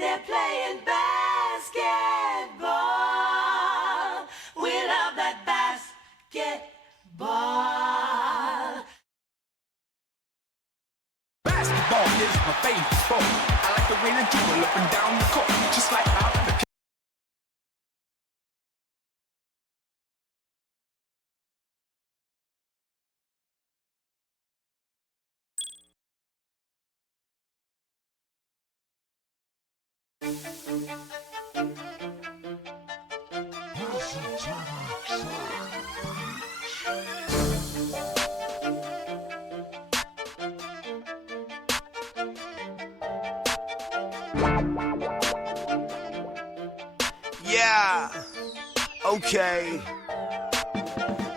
They're playing basketball. We love that basketball. Basketball is my favorite sport. I like the way they dribble up and down the court, just like out the Yeah, okay.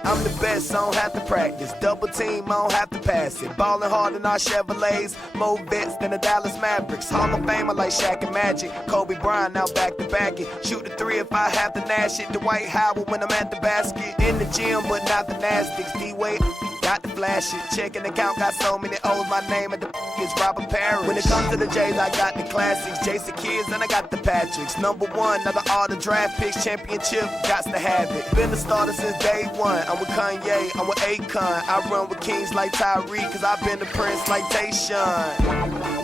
I'm the best, I don't have to practice. Double team, I don't have to pass it. Ballin' hard in our Chevrolets, more vets than the Dallas Mavericks. Hall of Famer like Shaq and Magic. Kobe Bryant now back to back it. Shoot the three if I have to nash it. Dwight Howard when I'm at the basket. In the gym, but not the Nastics. D-Wade, got to flash it. Checking account, got so many O's. My name at the is Robert Parrish. When it comes to the J's, I got the classics. Jason Kids, and I got the Patricks. Number one, now all the draft picks. Championship, gots to have it. Been a starter since day one. I'm with Kanye, I'm with Akon. I run with kings like Tyreek, cause I've been the prince like Tayshaun.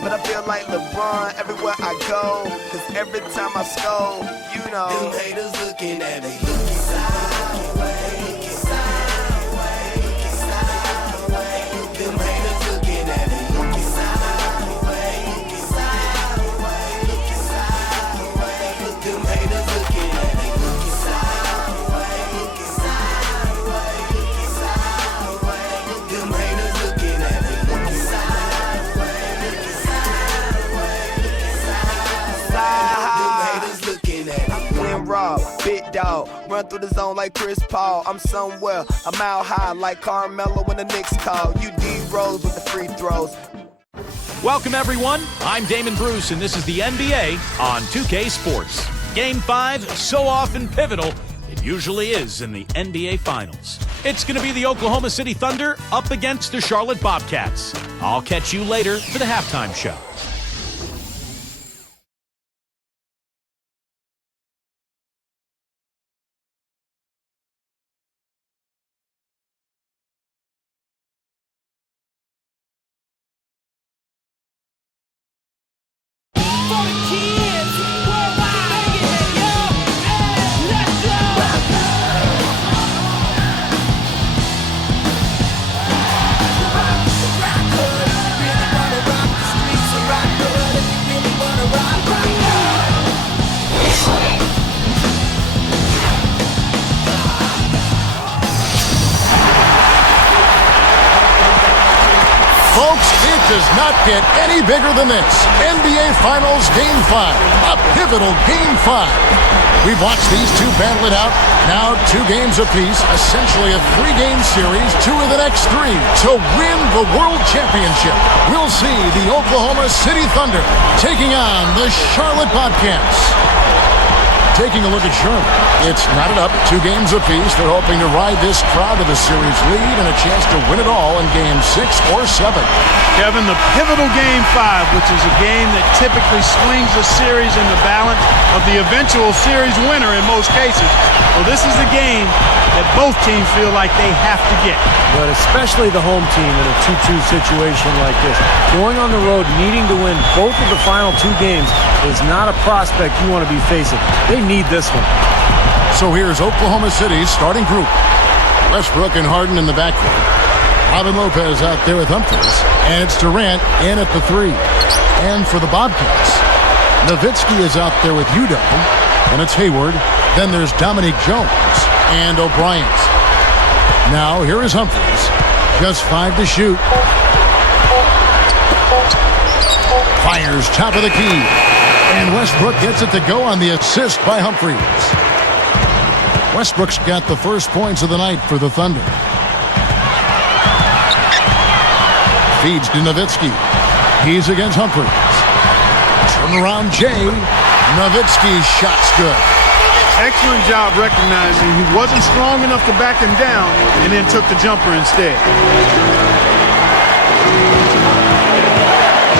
But I feel like LeBron everywhere I go, cause every time I score, you know, them haters looking at me, looking sideways. Them haters looking at me, looking sideways. Looking sideways. Them haters looking at me, looking sideways. Looking sideways. Them haters looking at me, looking sideways. Them haters looking at me. Win raw, big dog, run through the zone like Chris Paul. I'm somewhere, a mile high like Carmelo when the Knicks call. You D-Rose with the free throws. Welcome, everyone. I'm Damon Bruce, and this is the NBA on 2K Sports. Game 5, so often pivotal, it usually is in the NBA Finals. It's going to be the Oklahoma City Thunder up against the Charlotte Bobcats. I'll catch you later for the halftime show. Folks, it does not get any bigger than this. NBA Finals Game 5, a pivotal Game 5. We've watched these two battle it out. Now 2 games apiece, essentially a 3-game series, 2 of the next 3 to win the World Championship. We'll see the Oklahoma City Thunder taking on the Charlotte Bobcats. Taking a look at Charlotte, it's knotted up, 2 games apiece. They're hoping to ride this crowd to the series lead and a chance to win it all in Game 6 or 7. Kevin, the pivotal Game 5, which is a game that typically swings a series in the balance of the eventual series winner in most cases. Well, this is the game that both teams feel like they have to get. But especially the home team in a 2-2 situation like this. Going on the road, needing to win both of the final 2 games is not a prospect you want to be facing. They need this one. So here's Oklahoma City's starting group. Westbrook and Harden in the backcourt. Robin Lopez out there with Humphries. And it's Durant in at the 3. And for the Bobcats, Nowitzki is out there with Udoh. And it's Hayward. Then there's Dominique Jones and O'Brien. Now here is Humphries. Just 5 to shoot. Fires top of the key. And Westbrook gets it to go on the assist by Humphries. Westbrook's got the first points of the night for the Thunder. Feeds to Nowitzki. He's against Humphries. Turnaround Jay. Nowitzki's shot's good. Excellent job recognizing he wasn't strong enough to back him down and then took the jumper instead.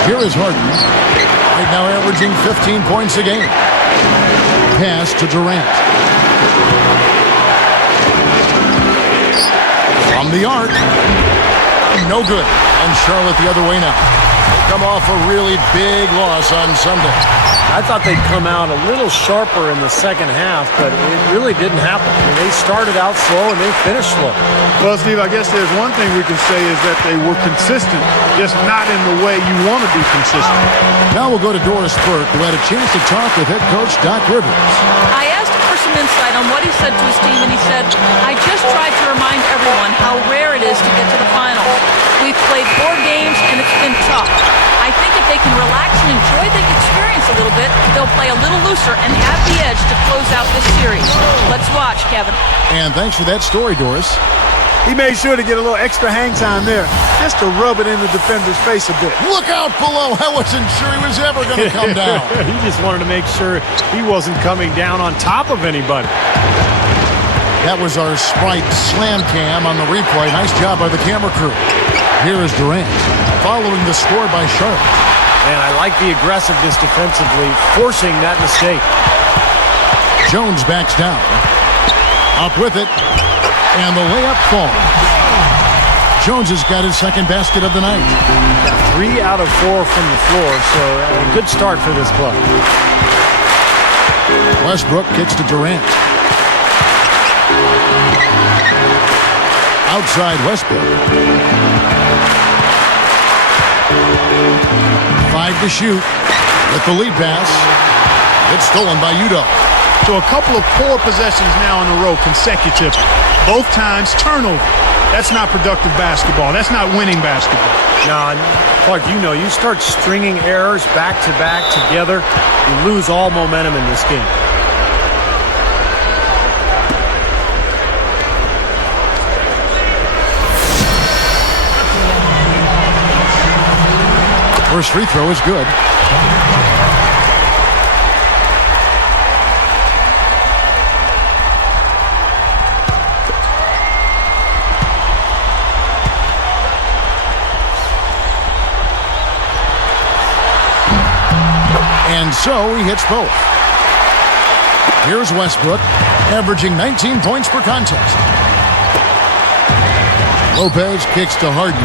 Here is Harden. Right now averaging 15 points a game. Pass to Durant. From the arc. No good. And Charlotte the other way now. They come off a really big loss on Sunday. I thought they'd come out a little sharper in the second half, but it really didn't happen. I mean, they started out slow and they finished slow. Well, Steve, I guess there's one thing we can say is that they were consistent, just not in the way you want to be consistent. Now we'll go to Doris Burke, who had a chance to talk with head coach Doc Rivers. I asked him for some insight on what he said to his team, and he said, I just tried to remind everyone how rare it is to get to the finals. We've played 4 games, and it's been tough. I think if they can relax and enjoy the experience a little bit, they'll play a little looser and have the edge to close out this series. Let's watch, Kevin. And thanks for that story, Doris. He made sure to get a little extra hang time there, just to rub it in the defender's face a bit. Look out below. I wasn't sure he was ever going to come down. He just wanted to make sure he wasn't coming down on top of anybody. That was our Sprite slam cam on the replay. Nice job by the camera crew. Here is Durant, following the score by Charlotte. And I like the aggressiveness defensively, forcing that mistake. Jones backs down. Up with it. And the layup falls. Jones has got his second basket of the night. 3 out of 4 from the floor, so a good start for this club. Westbrook kicks to Durant. Outside Westbrook. 5 to shoot with the lead pass. It's stolen by Udo. So a couple of poor possessions now in a row consecutive. Both times turnover. That's not productive basketball. That's not winning basketball. Now, Clark, you know, you start stringing errors back to back together, you lose all momentum in this game. First free throw is good. And so he hits both. Here's Westbrook, averaging 19 points per contest. Lopez kicks to Harden.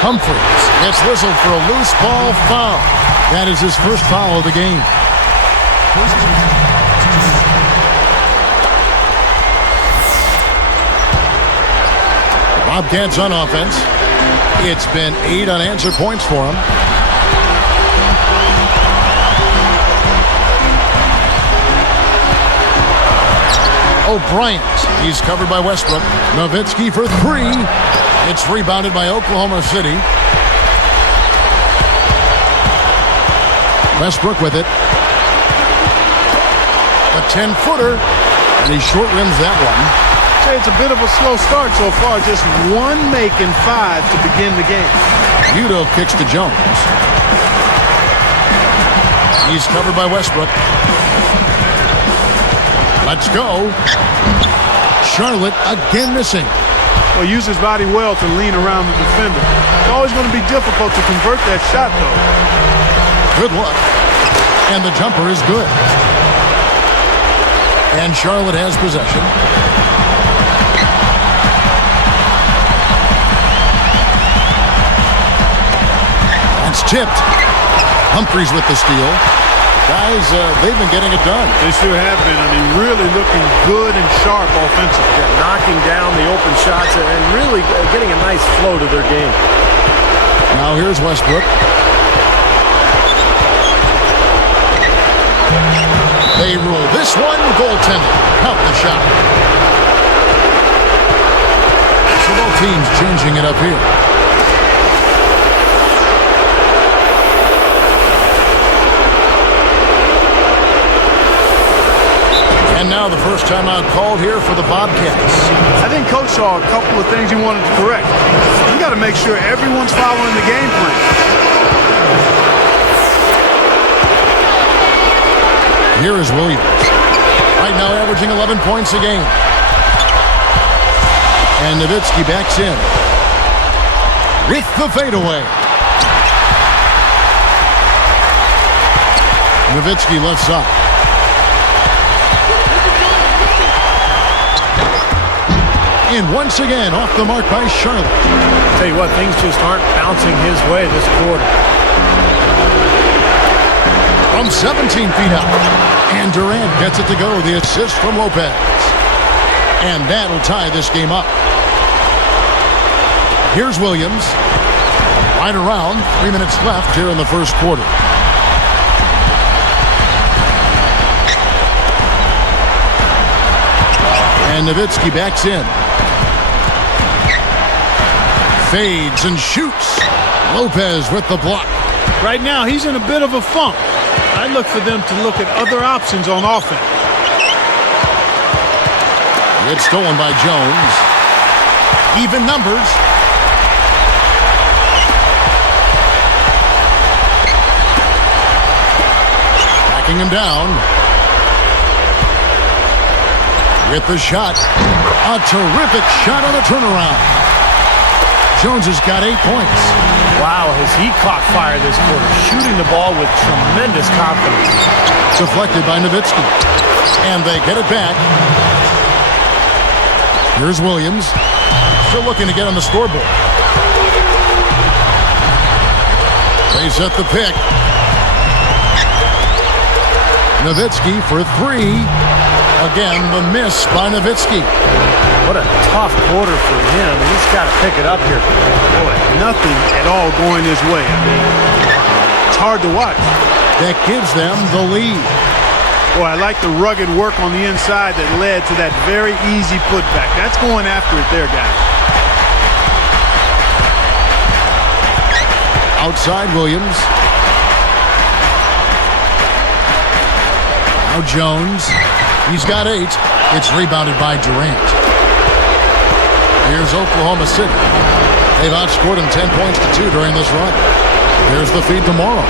Humphries gets whistled for a loose ball foul. That is his first foul of the game. The Bobcats on offense. It's been 8 unanswered points for him. O'Bryant. He's covered by Westbrook. Nowitzki for 3. It's rebounded by Oklahoma City. Westbrook with it. A 10-footer. And he short rims that one. Say it's a bit of a slow start so far. Just 1 make and 5 to begin the game. Udo kicks to Jones. He's covered by Westbrook. Let's go. Charlotte again missing. Well, use his body well to lean around the defender. It's always going to be difficult to convert that shot, though. Good luck. And the jumper is good. And Charlotte has possession. That's tipped. Humphries with the steal. Guys, they've been getting it done. They sure have been. I mean, really looking good and sharp offensively. Yeah, knocking down the open shots and really getting a nice flow to their game. Now here's Westbrook. They rule this one goaltending. Count the shot. So both teams changing it up here. And now the first timeout called here for the Bobcats. I think Coach saw a couple of things he wanted to correct. You got to make sure everyone's following the game plan. Here is Williams. Right now averaging 11 points a game. And Nowitzki backs in. With the fadeaway. Nowitzki lifts up. And once again, off the mark by Charlotte. Tell you what, things just aren't bouncing his way this quarter. From 17 feet out. And Durant gets it to go. The assist from Lopez. And that'll tie this game up. Here's Williams. Right around. 3 minutes left here in the first quarter. And Nowitzki backs in. Fades and shoots. Lopez with the block. Right now, he's in a bit of a funk. I look for them to look at other options on offense. It's stolen by Jones. Even numbers. Backing him down. With the shot. A terrific shot on the turnaround. Jones has got 8 points. Wow, has he caught fire this quarter, shooting the ball with tremendous confidence. Deflected by Nowitzki. And they get it back. Here's Williams. Still looking to get on the scoreboard. They set the pick. Nowitzki for 3. Again, the miss by Nowitzki. What a tough quarter for him. He's got to pick it up here. Boy, nothing at all going his way. I mean, it's hard to watch. That gives them the lead. Boy, I like the rugged work on the inside that led to that very easy putback. That's going after it there, guys. Outside Williams. Now Jones. He's got 8. It's rebounded by Durant. Here's Oklahoma City. They've outscored him 10 points to 2 during this run. Here's the feed tomorrow.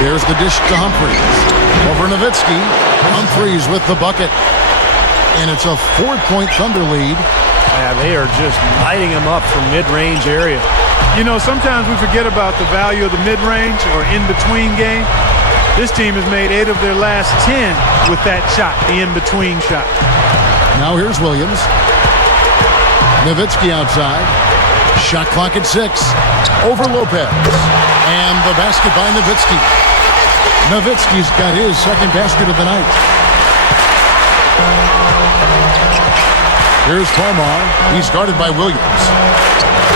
Here's the dish to Humphries. Over Nowitzki. Humphries with the bucket. And it's a 4-point Thunder lead. Yeah, they are just lighting him up from mid-range area. You know, sometimes we forget about the value of the mid-range or in-between game. This team has made 8 of their last 10 with that shot, the in-between shot. Now here's Williams. Nowitzki outside. Shot clock at 6. Over Lopez. And the basket by Nowitzki. Nowitzki's got his second basket of the night. Here's Farmar. He's guarded by Williams.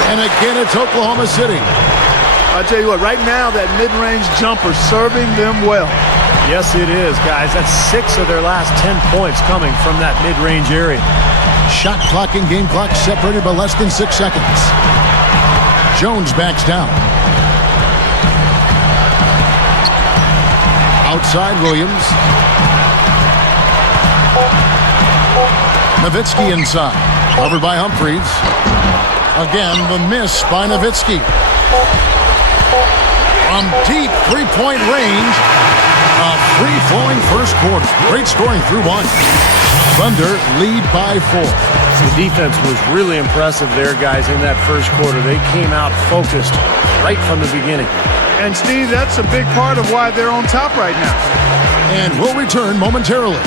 And again, it's Oklahoma City. I'll tell you what, right now, that mid-range jumper serving them well. Yes, it is, guys. That's 6 of their last 10 points coming from that mid-range area. Shot clock and game clock separated by less than 6 seconds. Jones backs down. Outside Williams. Nowitzki inside. Covered by Humphries. Again, the miss by Nowitzki. From deep three-point range, a free-flowing first quarter. Great scoring through 1. Thunder lead by 4. The defense was really impressive there, guys, in that first quarter. They came out focused right from the beginning. And, Steve, that's a big part of why they're on top right now. And we'll return momentarily.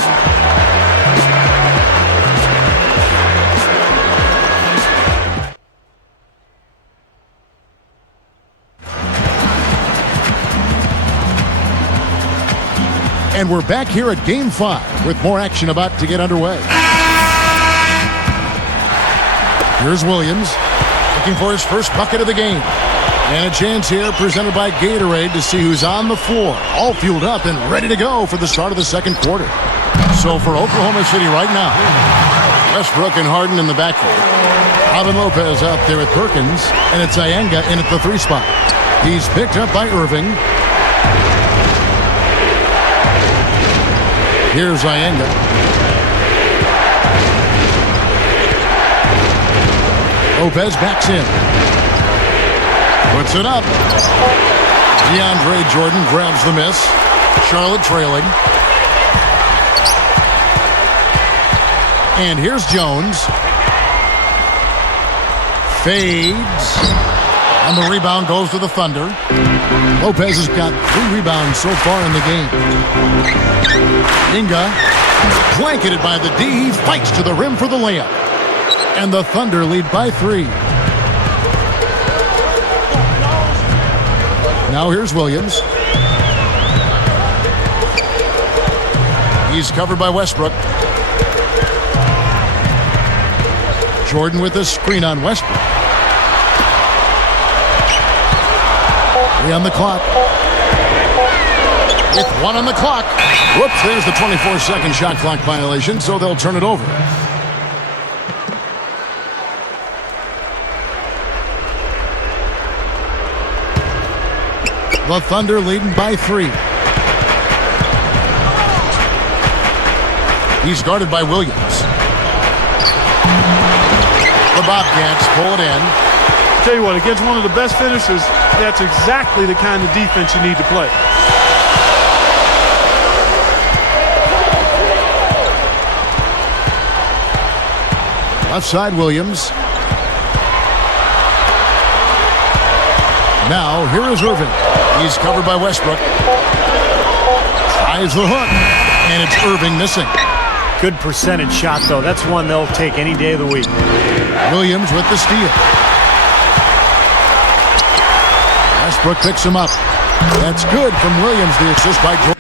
And we're back here at Game 5 with more action about to get underway. Here's Williams looking for his first bucket of the game. And a chance here presented by Gatorade to see who's on the floor, all fueled up and ready to go for the start of the second quarter. So for Oklahoma City right now, Westbrook and Harden in the backcourt. Robin Lopez out there with Perkins, and it's Iyenga in at the 3 spot. He's picked up by Irving. Here's Iyenga. Lopez backs in. Puts it up. DeAndre Jordan grabs the miss. Charlotte trailing. And here's Jones. Fades. And the rebound goes to the Thunder. Lopez has got 3 rebounds so far in the game. Inga, blanketed by the D. He fights to the rim for the layup. And the Thunder lead by 3. Now here's Williams. He's covered by Westbrook. Jordan with the screen on Westbrook. 3 on the clock. With 1 on the clock. Whoops, there's the 24-second shot clock violation, so they'll turn it over. The Thunder leading by 3. He's guarded by Williams. The Bobcats pull it in. Tell you what, against one of the best finishers, that's exactly the kind of defense you need to play. Left side, Williams. Now, here is Irving. He's covered by Westbrook. Tries the hook, and it's Irving missing. Good percentage shot, though. That's one they'll take any day of the week. Williams with the steal. Westbrook picks him up. That's good from Williams, the assist by Jordan.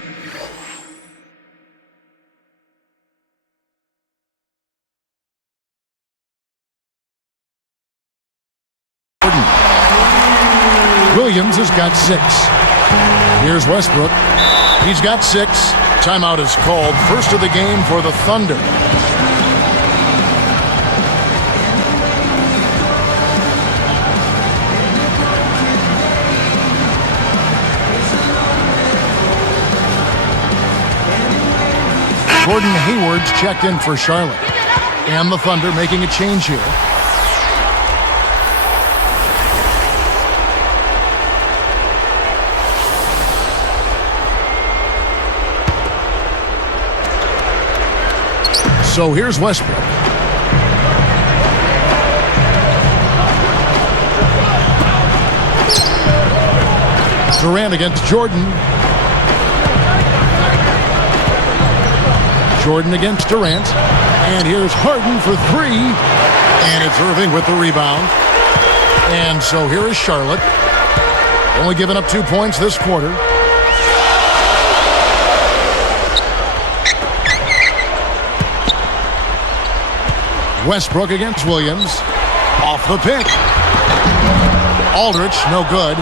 Williams has got 6. Here's Westbrook. He's got 6. Timeout is called. First of the game for the Thunder. Gordon Hayward's checked in for Charlotte. And the Thunder making a change here. So here's Westbrook. Durant against Jordan. Jordan against Durant. And here's Harden for 3. And it's Irving with the rebound. And so here is Charlotte. Only giving up 2 points this quarter. Westbrook against Williams. Off the pick. Aldridge, no good.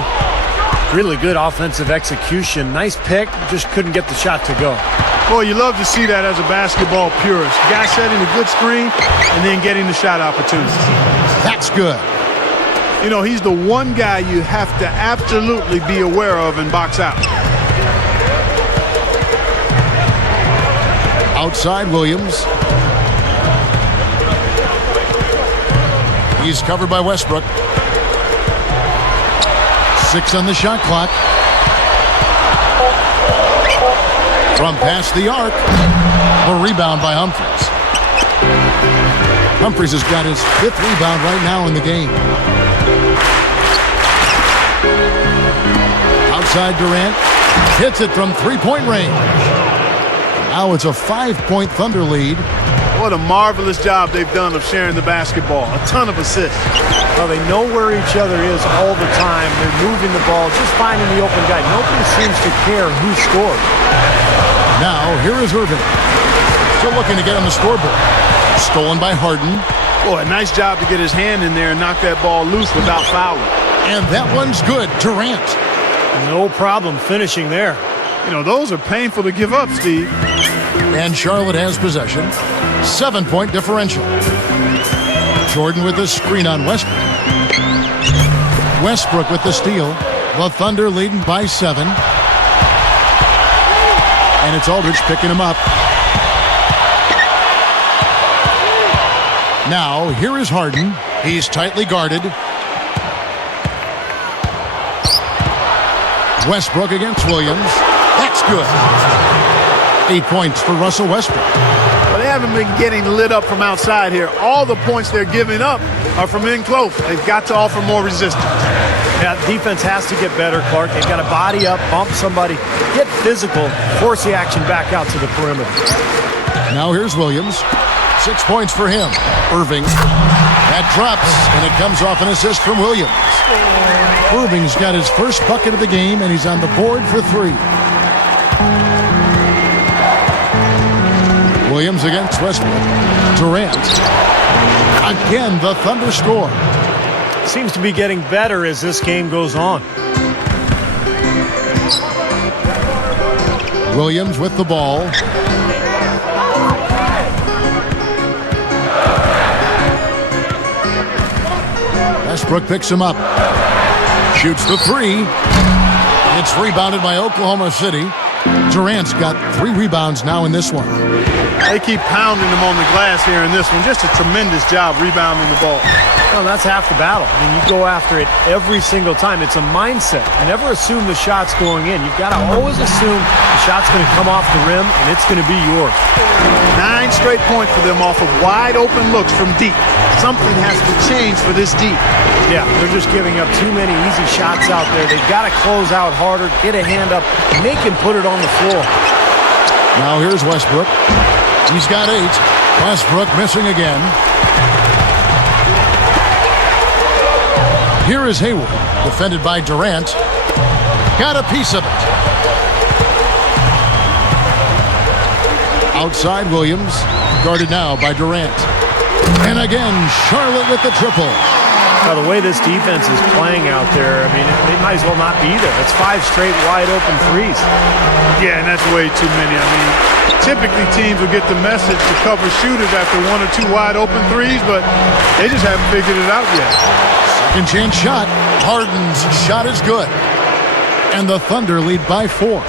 Really good offensive execution. Nice pick, just couldn't get the shot to go. Boy, you love to see that as a basketball purist. Guy setting a good screen and then getting the shot opportunities. That's good. You know, he's the one guy you have to absolutely be aware of and box out. Outside Williams. He's covered by Westbrook. 6 on the shot clock. From past the arc. A rebound by Humphries. Humphries has got his 5th rebound right now in the game. Outside Durant. Hits it from 3-point range. Now it's a 5-point Thunder lead. What a marvelous job they've done of sharing the basketball. A ton of assists. Well, they know where each other is all the time. They're moving the ball, just finding the open guy. Nobody seems to care who scores. Now, here is Irving. Still looking to get on the scoreboard. Stolen by Harden. Boy, a nice job to get his hand in there and knock that ball loose without fouling. And that one's good. Durant. No problem finishing there. You know, those are painful to give up, Steve. And Charlotte has possession. 7-point differential. Jordan with the screen on Westbrook. Westbrook with the steal. The Thunder leading by 7. And it's Aldridge picking him up. Now, here is Harden. He's tightly guarded. Westbrook against Williams. That's good. 8 points for Russell Westbrook. Well, they haven't been getting lit up from outside here. All the points they're giving up are from in close. They've got to offer more resistance. Yeah, defense has to get better, Clark. They've got to body up, bump somebody, get physical, force the action back out to the perimeter. Now here's Williams. 6 points for him. Irving. That drops, and it comes off an assist from Williams. Irving's got his first bucket of the game, and he's on the board for 3. Williams against Westbrook. Durant. Again, the Thunder score. Seems to be getting better as this game goes on. Williams with the ball. Westbrook picks him up. Shoots the 3. It's rebounded by Oklahoma City. Durant's got 3 rebounds now in this one. They keep pounding him on the glass here in this one. Just a tremendous job rebounding the ball. Well, that's half the battle. I mean, you go after it every single time. It's a mindset. Never assume the shot's going in. You've got to always assume the shot's going to come off the rim, and it's going to be yours. 9 straight points for them off of wide open looks from deep. Something has to change for this deep. Yeah, they're just giving up too many easy shots out there. They've got to close out harder, get a hand up, make him put it on the floor. Now here's Westbrook. He's got 8. Westbrook missing again. Here is Hayward, defended by Durant. Got a piece of it. Outside Williams, guarded now by Durant. And again, Charlotte with the triple. Now, the way this defense is playing out there, I mean, they might as well not be there. That's 5 straight wide open threes. Yeah, and that's way too many. I mean, typically teams will get the message to cover shooters after 1 or 2 wide open threes, but they just haven't figured it out yet. Second chance shot. Harden's shot is good. And the Thunder lead by 4.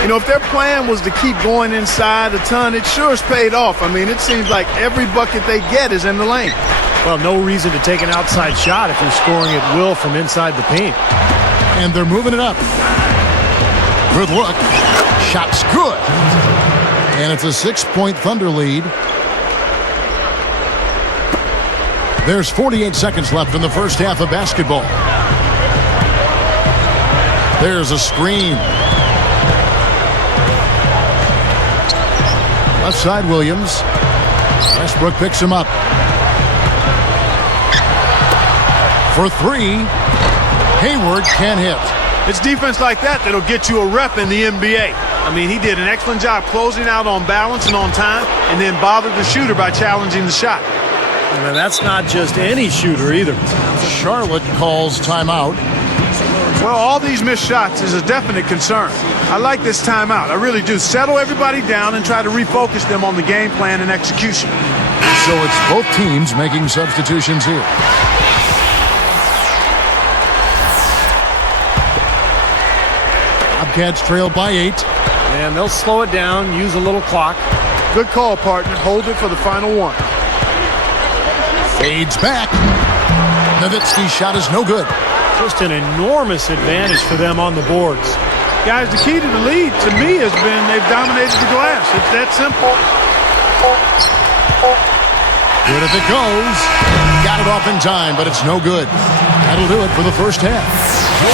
You know, if their plan was to keep going inside a ton, it sure has paid off. I mean, it seems like every bucket they get is in the lane. Well, no reason to take an outside shot if you're scoring at will from inside the paint. And they're moving it up. Good look. Shot's good. And it's a 6-point Thunder lead. There's 48 seconds left in the first half of basketball. There's a screen. Left side Williams. Westbrook picks him up. For 3. Hayward can't hit. It's defense like that that'll get you a rep in the NBA. I mean, he did an excellent job closing out on balance and on time, and then bothered the shooter by challenging the shot. And that's not just any shooter either. Charlotte calls timeout. Well, all these missed shots is a definite concern. I like this timeout. I really do. Settle everybody down and try to refocus them on the game plan and execution. So it's both teams making substitutions here. Bobcats trail by 8. And they'll slow it down, use a little clock. Good call, partner. Hold it for the final 1. Fades back. Nowitzki's shot is no good. Just an enormous advantage for them on the boards. Guys, the key to the lead, to me, has been they've dominated the glass. It's that simple. Good if it goes. Got it off in time, but it's no good. That'll do it for the first half.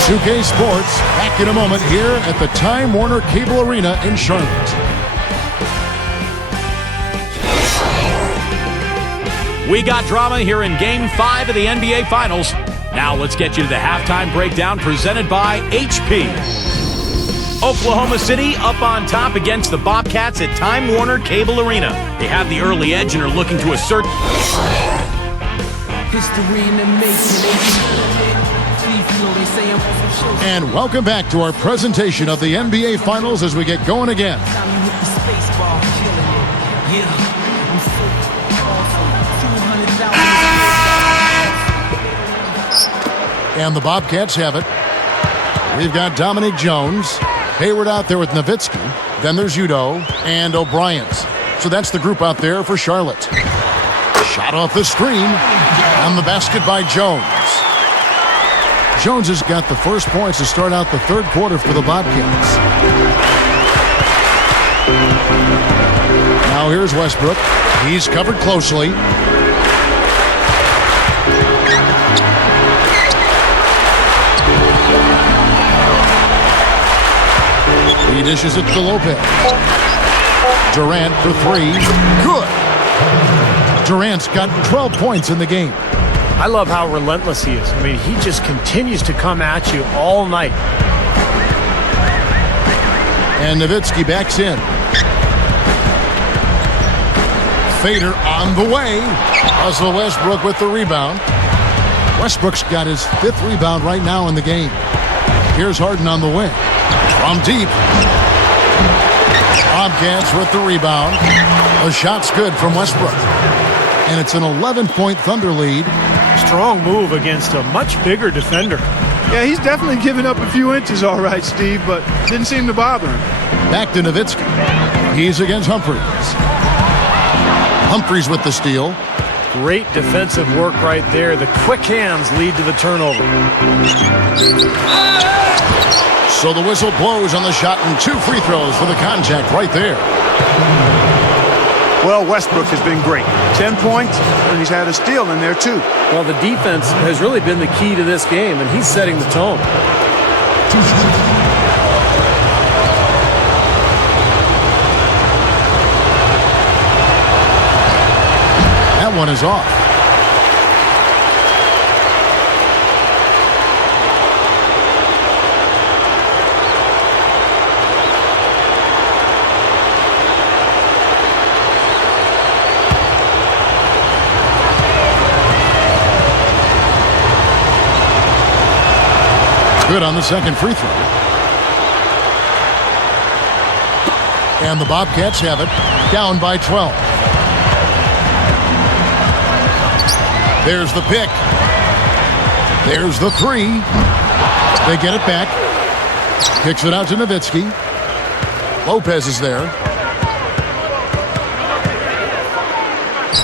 2K Sports, back in a moment here at the Time Warner Cable Arena in Charlotte. We got drama here in Game 5 of the NBA Finals. Now let's get you to the halftime breakdown presented by HP. Oklahoma City up on top against the Bobcats at Time Warner Cable Arena. They have the early edge and are looking to assert. And welcome back to our presentation of the NBA Finals as we get going again. And the Bobcats have it. We've got Dominic Jones, Hayward out there with Nowitzki. Then there's Udo and O'Brien's. So that's the group out there for Charlotte. Shot off the screen. On the basket by Jones. Jones has got the first points to start out the third quarter for the Bobcats. Now here's Westbrook. He's covered closely. He dishes it to Lopez. Durant for three. Good. Durant's got 12 points in the game. I love how relentless he is. I mean, he just continues to come at you all night. And Nowitzki backs in. Fader on the way. Russell Westbrook with the rebound. Westbrook's got his 5th rebound right now in the game. Here's Harden on the wing. From deep. Bobcats with the rebound. The shot's good from Westbrook. And it's an 11-point Thunder lead. Strong move against a much bigger defender. Yeah, he's definitely given up a few inches, all right, Steve, but didn't seem to bother him. Back to Nowitzki. He's against Humphries. Humphries with the steal. Great defensive work right there. The quick hands lead to the turnover. So the whistle blows on the shot and 2 free throws for the contact right there. Well, Westbrook has been great. 10 points, and he's had a steal in there, too. Well, the defense has really been the key to this game, and he's setting the tone. That one is off. Good on the second free throw. And the Bobcats have it, down by 12. There's the pick. There's the three. They get it back. Kicks it out to Nowitzki. Lopez is there.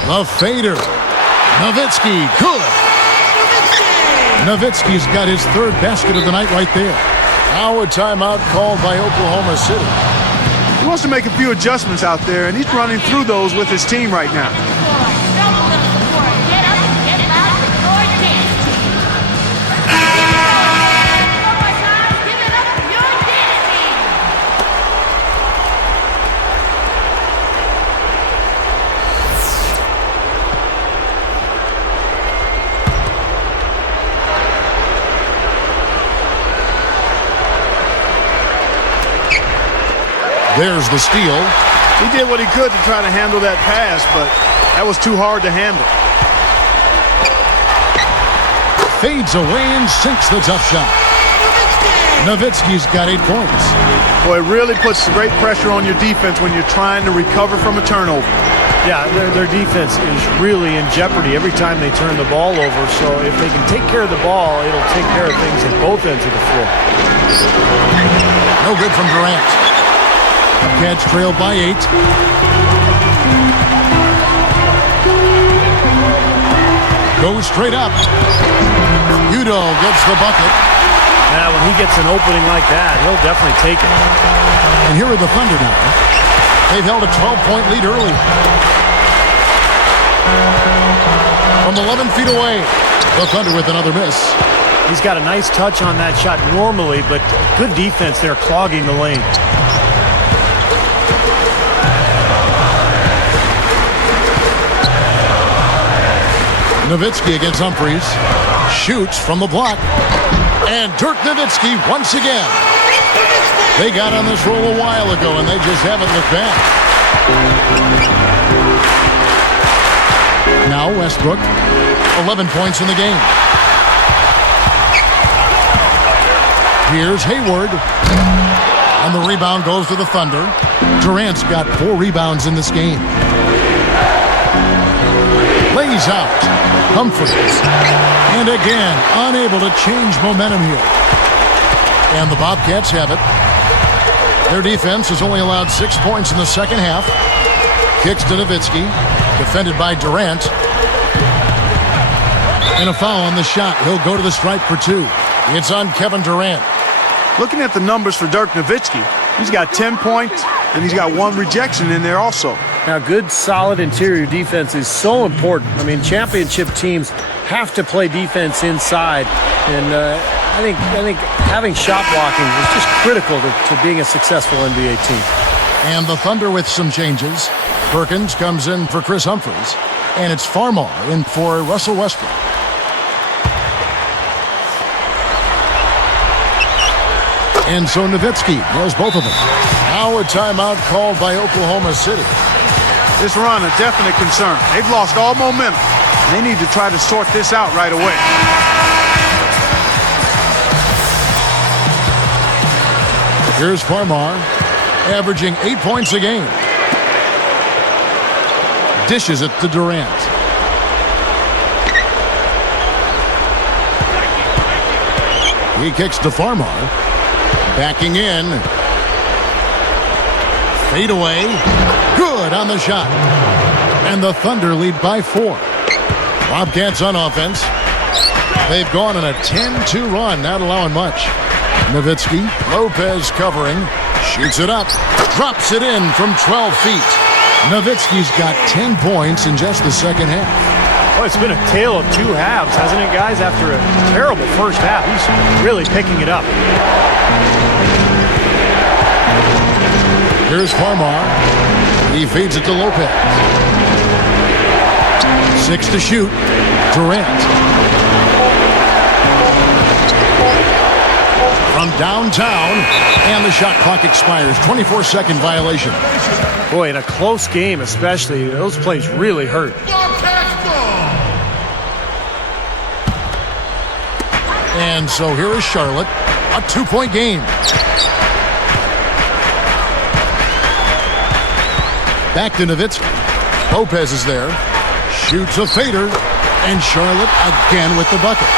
The fader. Nowitzki, good. Nowitzki's got his 3rd basket of the night right there. Now a timeout called by Oklahoma City. He wants to make a few adjustments out there, and he's running through those with his team right now. There's the steal. He did what he could to try to handle that pass, but that was too hard to handle. Fades away and sinks the tough shot. Nowitzki's got 8 points. Boy, it really puts great pressure on your defense when you're trying to recover from a turnover. Yeah, their defense is really in jeopardy every time they turn the ball over. So if they can take care of the ball, it'll take care of things at both ends of the floor. No good from Durant. Bobcats trail by 8. Goes straight up. Udo gets the bucket. Now, when he gets an opening like that, he'll definitely take it. And here are the Thunder now. They've held a 12-point lead early. From 11 feet away, the Thunder with another miss. He's got a nice touch on that shot normally, but good defense there clogging the lane. Nowitzki against Humphries. Shoots from the block. And Dirk Nowitzki once again. They got on this roll a while ago, and they just haven't looked back. Now Westbrook, 11 points in the game. Here's Hayward. And the rebound goes to the Thunder. Durant's got 4 rebounds in this game. Lays out. Humphries. And again, unable to change momentum here. And the Bobcats have it. Their defense has only allowed 6 points in the second half. Kicks to Nowitzki. Defended by Durant. And a foul on the shot. He'll go to the stripe for 2. It's on Kevin Durant. Looking at the numbers for Dirk Nowitzki, he's got 10 points, and he's got 1 rejection in there also. Now, good, solid interior defense is so important. I mean, championship teams have to play defense inside. And I think having shot blocking is just critical to being a successful NBA team. And the Thunder with some changes. Perkins comes in for Chris Humphries, and it's Farmar in for Russell Westbrook. And so Nowitzki has both of them. Now a timeout called by Oklahoma City. This run a definite concern. They've lost all momentum. They need to try to sort this out right away. Here's Farmar, averaging 8 points a game. Dishes it to Durant. He kicks to Farmar. Backing in. Fade away. Good on the shot. And the Thunder lead by 4. Bobcats on offense. They've gone on a 10-2 run, not allowing much. Nowitzki, Lopez covering. Shoots it up. Drops it in from 12 feet. Nowitzki's got 10 points in just the second half. Well, it's been a tale of two halves, hasn't it, guys? After a terrible first half, he's really picking it up. Here's Farmar. He feeds it to Lopez. 6 to shoot. Durant. From downtown, and the shot clock expires. 24-second violation. Boy, in a close game especially, those plays really hurt. And so here is Charlotte, a 2-point game. Back to Nowitzki. Lopez is there. Shoots a fader. And Charlotte again with the bucket.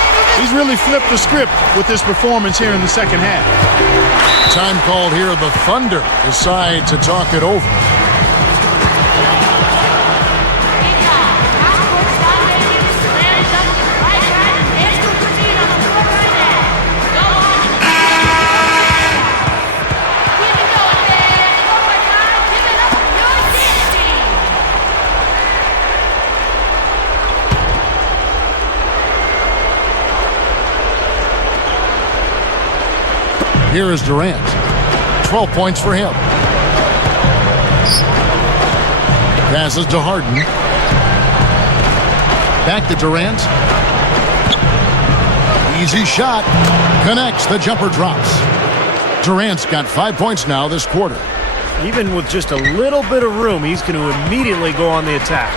He's really flipped the script with this performance here in the second half. Time called here. The Thunder decide to talk it over. Here is Durant. 12 points for him. Passes to Harden. Back to Durant. Easy shot. Connects. The jumper drops. Durant's got 5 points now this quarter. Even with just a little bit of room, he's going to immediately go on the attack.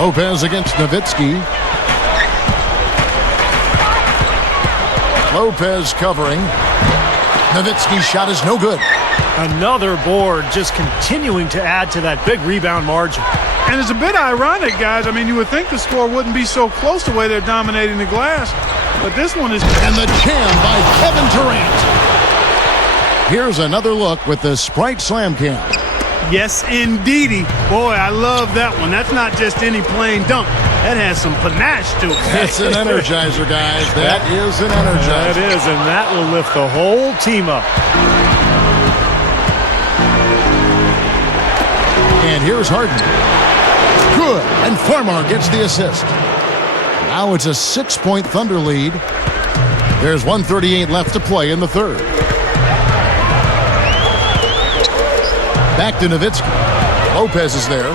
Lopez against Nowitzki. Lopez covering. Nowitzki's shot is no good. Another board, just continuing to add to that big rebound margin. And it's a bit ironic, guys. I mean, you would think the score wouldn't be so close the way they're dominating the glass. But this one is... And the jam by Kevin Durant. Here's another look with the Sprite Slam Cam. Yes, indeedy. Boy, I love that one. That's not just any plain dunk. That has some panache to it. That's an energizer, guys. That is an energizer. That is, and that will lift the whole team up. And here's Harden. Good. And Farmar gets the assist. Now it's a 6-point Thunder lead. There's 1:38 left to play in the third. Back to Nowitzki. Lopez is there.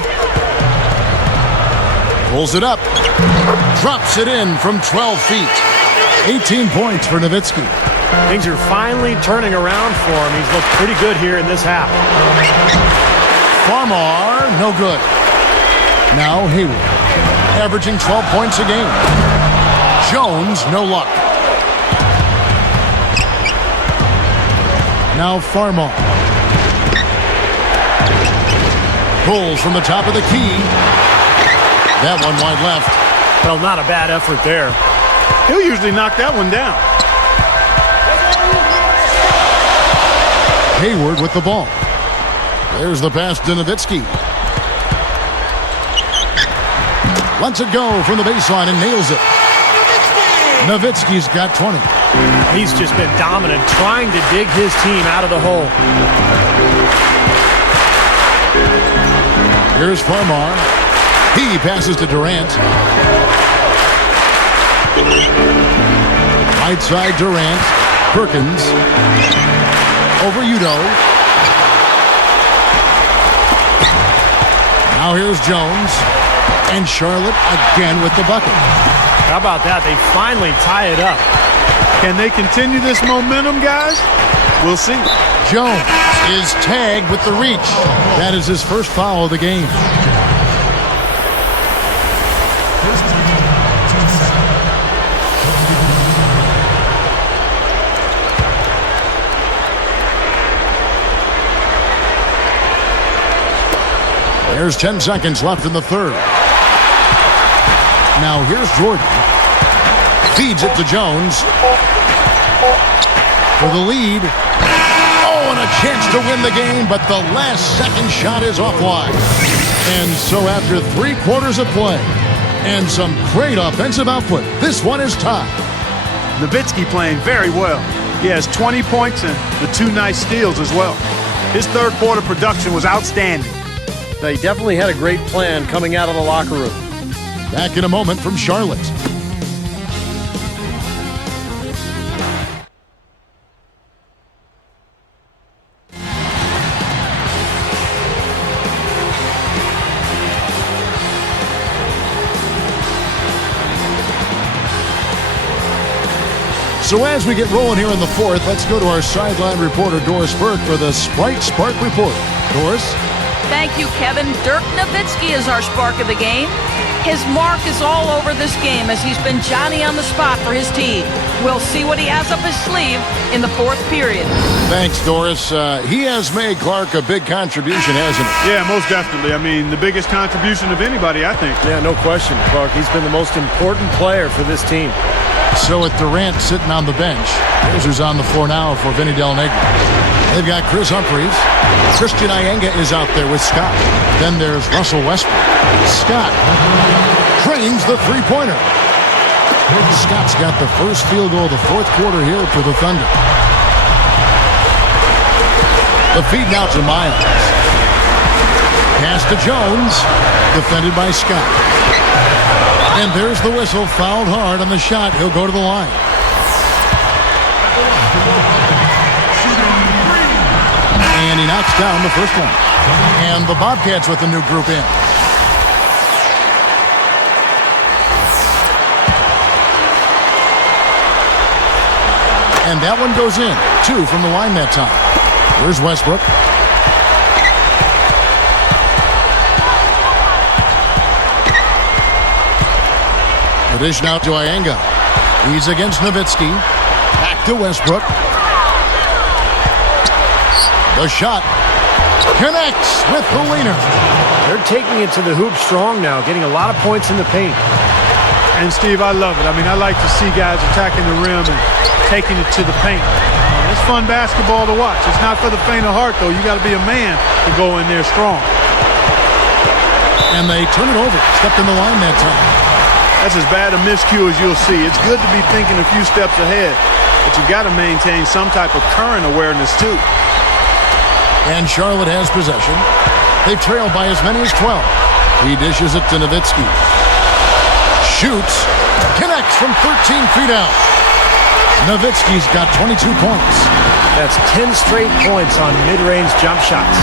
Pulls it up. Drops it in from 12 feet. 18 points for Nowitzki. Things are finally turning around for him. He's looked pretty good here in this half. Farmar, no good. Now Hayward, averaging 12 points a game. Jones, no luck. Now Farmar. Pulls from the top of the key. That one wide left. Well, not a bad effort there. He'll usually knock that one down. Hayward with the ball. There's the pass to Nowitzki. Lets it go from the baseline and nails it. Nowitzki's got 20. He's just been dominant, trying to dig his team out of the hole. Here's Farmar. He passes to Durant. Right side Durant. Perkins. Over Udo. Now here's Jones. And Charlotte again with the bucket. How about that? They finally tie it up. Can they continue this momentum, guys? We'll see. Jones is tagged with the reach. That is his first foul of the game. There's 10 seconds left in the third. Now here's Jordan. Feeds it to Jones. For the lead. Oh, and a chance to win the game, but the last second shot is offline. And so after 3 quarters of play and some great offensive output, this one is tied. Nowitzki playing very well. He has 20 points and the 2 nice steals as well. His third quarter production was outstanding. They definitely had a great plan coming out of the locker room. Back in a moment from Charlotte. So as we get rolling here in the fourth, let's go to our sideline reporter, Doris Burke, for the Sprite Spark Report. Doris? Thank you, Kevin. Dirk Nowitzki is our spark of the game. His mark is all over this game as he's been Johnny on the spot for his team. We'll see what he has up his sleeve in the fourth period. Thanks, Doris. He has made Clark a big contribution, hasn't he? Yeah, most definitely. I mean, the biggest contribution of anybody, I think. Yeah, no question, Clark. He's been the most important player for this team. So with Durant sitting on the bench, here's who's on the floor now for Vinny Del Negro. They've got Chris Humphries. Christian Ienga is out there with Scott. Then there's Russell Westbrook. Scott drains the three-pointer. Scott's got the first field goal of the fourth quarter here for the Thunder. The feed now to Miles. Pass to Jones. Defended by Scott. And there's the whistle. Fouled hard on the shot. He'll go to the line. And he knocks down the first one. And the Bobcats with a new group in. And that one goes in. 2 from the line that time. Here's Westbrook. The dish now to Ienga. He's against Nowitzki. Back to Westbrook. The shot connects with the leaner. They're taking it to the hoop strong now, getting a lot of points in the paint. And Steve, I love it. I mean, I like to see guys attacking the rim and taking it to the paint. It's fun basketball to watch. It's not for the faint of heart, though. You got to be a man to go in there strong. And they turn it over. Stepped in the line that time. That's as bad a miscue as you'll see. It's good to be thinking a few steps ahead, but you've got to maintain some type of current awareness, too. And Charlotte has possession. They've trailed by as many as 12. He dishes it to Nowitzki. Shoots. Connects from 13 feet out. Nowitzki's got 22 points. That's 10 straight points on mid-range jump shots.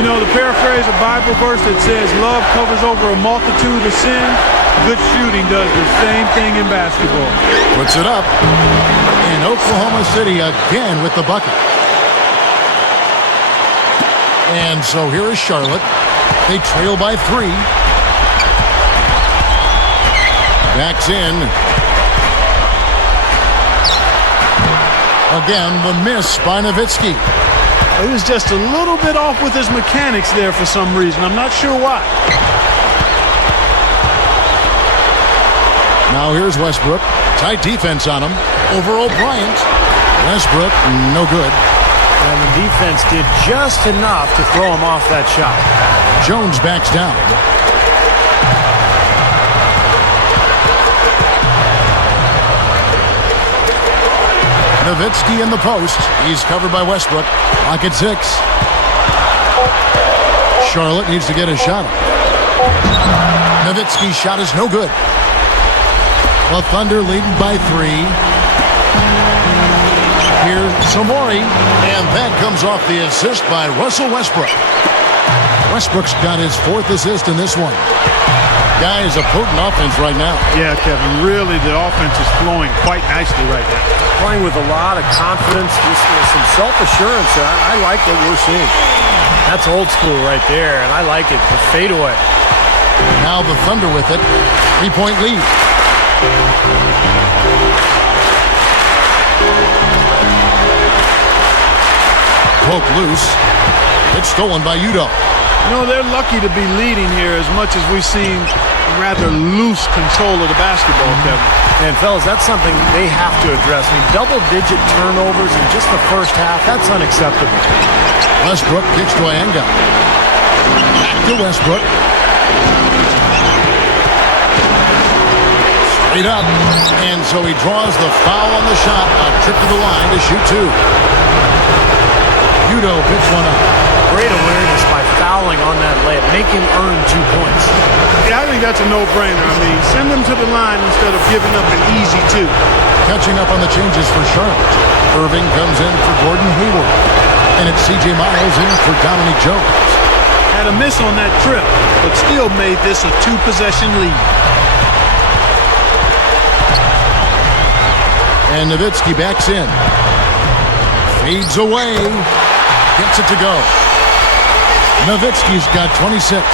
You know, to paraphrase a Bible verse that says, love covers over a multitude of sin, good shooting does the same thing in basketball. Puts it up. And Oklahoma City again with the bucket. And so here is Charlotte. They trail by 3. Backs in. Again, the miss by Nowitzki. He was just a little bit off with his mechanics there for some reason. I'm not sure why. Now here's Westbrook. Tight defense on him. Over O'Bryant. Westbrook, no good. And the defense did just enough to throw him off that shot. Jones backs down. Nowitzki in the post. He's covered by Westbrook. Pocket 6. Charlotte needs to get a shot. Nowitzki's shot is no good. The Thunder leading by 3. Here's Samori, and that comes off the assist by Russell Westbrook. Westbrook's got his 4th assist in this one. Guys, a potent offense right now. Yeah, Kevin, really the offense is flowing quite nicely right now. Playing with a lot of confidence, just some self-assurance. I like what we're seeing. That's old school right there, and I like it. The fadeaway. Now the Thunder with it. 3-point lead. Poke loose. It's stolen by Udo. You know, they're lucky to be leading here as much as we've seen rather loose control of the basketball, Kevin. And, fellas, that's something they have to address. I mean, double-digit turnovers in just the first half, that's unacceptable. Westbrook kicks to Anga. Back to Westbrook. Straight up. And so he draws the foul on the shot. A trip to the line to shoot 2. Udo picks one up. Great awareness by fouling on that layup. Make him earn 2 points. Yeah, I think that's a no-brainer. I mean, send them to the line instead of giving up an easy 2. Catching up on the changes for Charlotte. Irving comes in for Gordon Hayward. And it's C.J. Miles in for Dominic Jones. Had a miss on that trip, but still made this a 2-possession lead. And Nowitzki backs in. Fades away. Gets it to go. Nowitzki's got 26.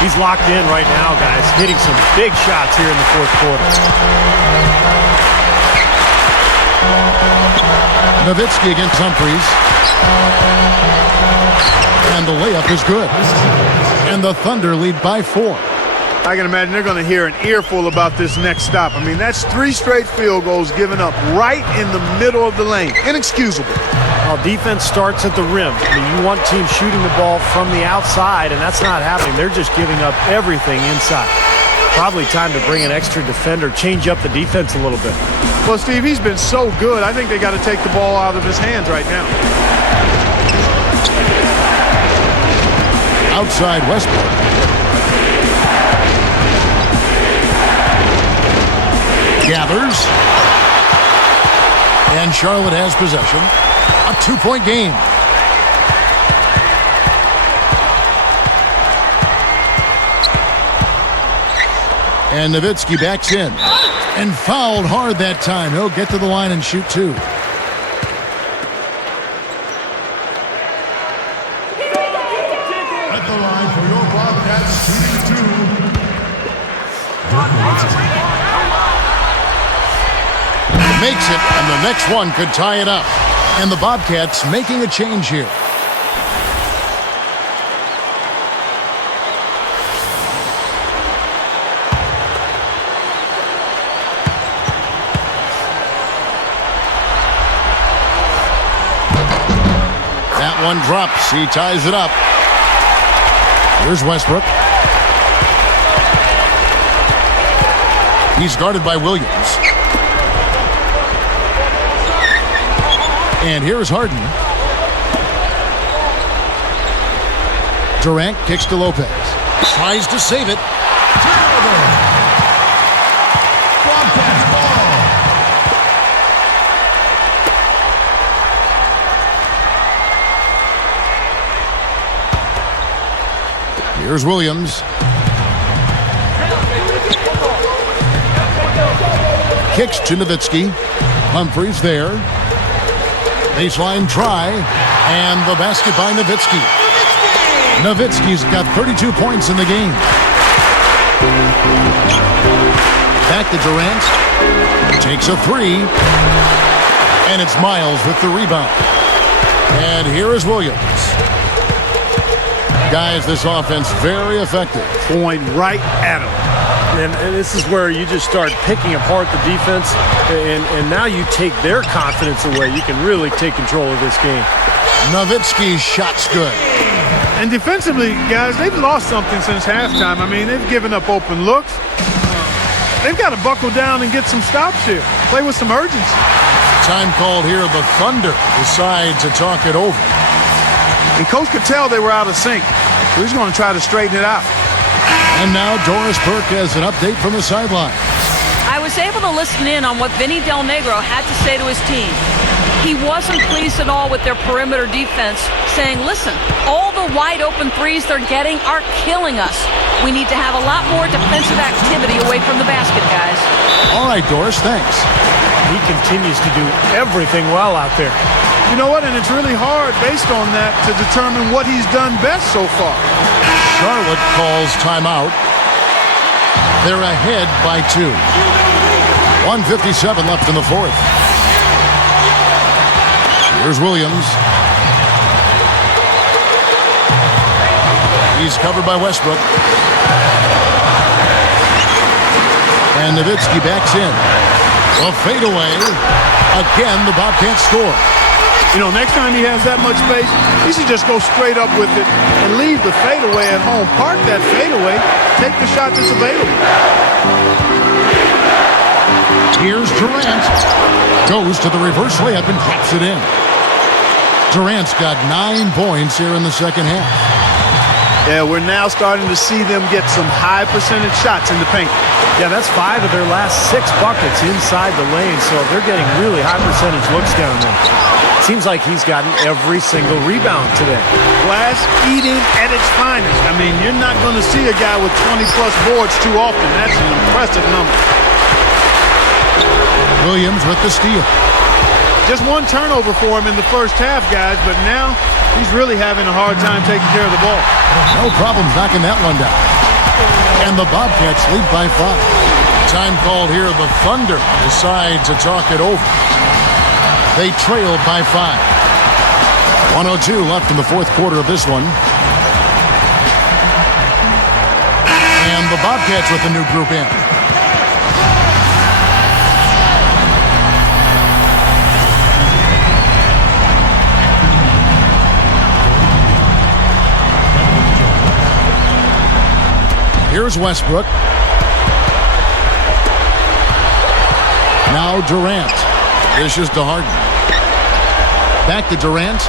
He's locked in right now, guys. Hitting some big shots here in the 4th quarter. Nowitzki against Humphries. And the layup is good. And the Thunder lead by 4. I can imagine they're going to hear an earful about this next stop. I mean, that's 3 straight field goals given up right in the middle of the lane. Inexcusable. Well, defense starts at the rim. I mean, you want teams shooting the ball from the outside, and that's not happening. They're just giving up everything inside. Probably time to bring an extra defender, change up the defense a little bit. Well, Steve, he's been so good. I think they got to take the ball out of his hands right now. Outside Westbrook. Gathers. And Charlotte has possession. A 2-point game. And Nowitzki backs in. And fouled hard that time. He'll get to the line and shoot 2. At the line for your Bobcats, shooting 2. Makes it, and the next one could tie it up. And the Bobcats making a change here. That one drops. He ties it up. Here's Westbrook. He's guarded by Williams. And here's Harden. Durant kicks to Lopez. Tries to save it. Turnover. Bobcats ball. Here's Williams. Kicks to Nowitzki. Humphries there. Baseline try. And the basket by Nowitzki. Nowitzki's got 32 points in the game. Back to Durant. Takes a 3. And it's Miles with the rebound. And here is Williams. Guys, this offense very effective. Going right at him. And this is where you just start picking apart the defense, and now you take their confidence away. You can really take control of this game. Nowitzki's shot's good. And defensively, guys, they've lost something since halftime. I mean, they've given up open looks. They've got to buckle down and get some stops here. Play with some urgency. Time called here. The Thunder decide to talk it over. And Coach could tell they were out of sync. So he's going to try to straighten it out. And now Doris Burke has an update from the sideline. I was able to listen in on what Vinny Del Negro had to say to his team. He wasn't pleased at all with their perimeter defense, saying, listen, all the wide open threes they're getting are killing us. We need to have a lot more defensive activity away from the basket, guys. All right, Doris, thanks. He continues to do everything well out there. You know what? And it's really hard based on that to determine what he's done best so far. Charlotte calls timeout. They're ahead by 2. 1:57 left in the fourth. Here's Williams. He's covered by Westbrook. And Nowitzki backs in. A fadeaway. Again, the Bobcats score. You know, next time he has that much space, he should just go straight up with it and leave the fadeaway at home. Park that fadeaway. Take the shot that's available. Here's Durant. Goes to the reverse layup and drops it in. Durant's got 9 points here in the second half. Yeah, we're now starting to see them get some high percentage shots in the paint. Yeah, that's 5 of their last 6 buckets inside the lane, so they're getting really high percentage looks down there. Seems like he's gotten every single rebound today. Glass eating at its finest. I mean, you're not going to see a guy with 20-plus boards too often. That's an impressive number. Williams with the steal. Just 1 turnover for him in the first half, guys, but now he's really having a hard time taking care of the ball. No problems knocking that one down. And the Bobcats lead by 5. Time called here. The Thunder decide to talk it over. They trail by 5. 1:02 left in the fourth quarter of this one. And the Bobcats with the new group in. Here's Westbrook. Now Durant. Dishes to Harden. Back to Durant.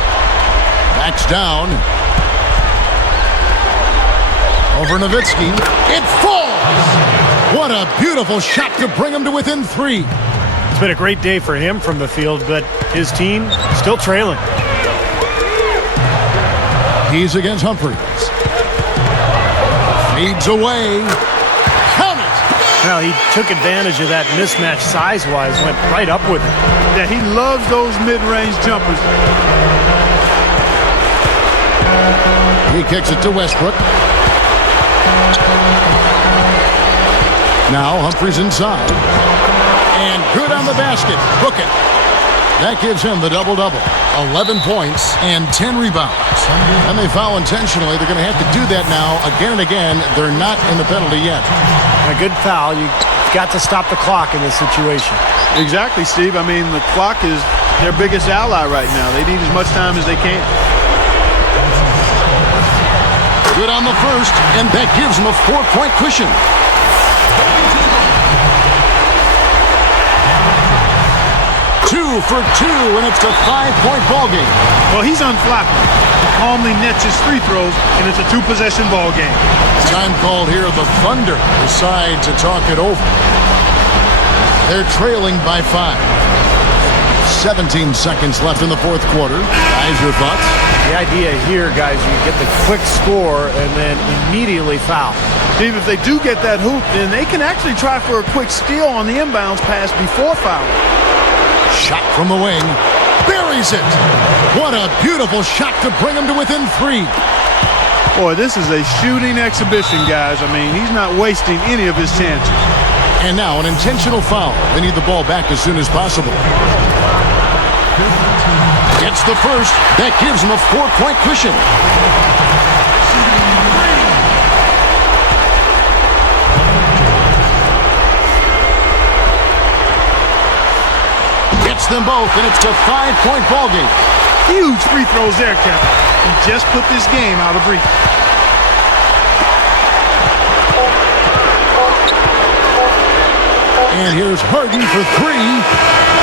Backs down. Over Nowitzki. It falls! What a beautiful shot to bring him to within 3. It's been a great day for him from the field, but his team still trailing. He's against Humphries. Fades away. Count it! Well, he took advantage of that mismatch size-wise, went right up with it. Yeah, he loves those mid-range jumpers. He kicks it to Westbrook. Now Humphries inside. And good on the basket. Book it. That gives him the double-double. 11 points and 10 rebounds. And they foul intentionally. They're going to have to do that now again and again. They're not in the penalty yet. A good foul. You've got to stop the clock in this situation. Exactly, Steve. I mean, the clock is their biggest ally right now. They need as much time as they can. Good on the first, and that gives them a 4-point cushion. Two for 2, and it's a 5-point ball game. Well, he's unflappable. Calmly nets his free throws, and it's a 2-possession ball game. Time called here. The Thunder decide to talk it over. They're trailing by 5. 17 seconds left in the fourth quarter. Guys, your thoughts? The idea here, guys, you get the quick score and then immediately foul. Steve, if they do get that hoop, then they can actually try for a quick steal on the inbounds pass before fouling. Shot from the wing. Buries it. What a beautiful shot to bring him to within 3. Boy, this is a shooting exhibition, guys. I mean, he's not wasting any of his chances. And now an intentional foul. They need the ball back as soon as possible. Gets the first. That gives him a 4-point cushion. Gets them both, and it's a 5-point ball game. Huge free throws there, Kevin. He just put this game out of reach. And here's Harden for 3.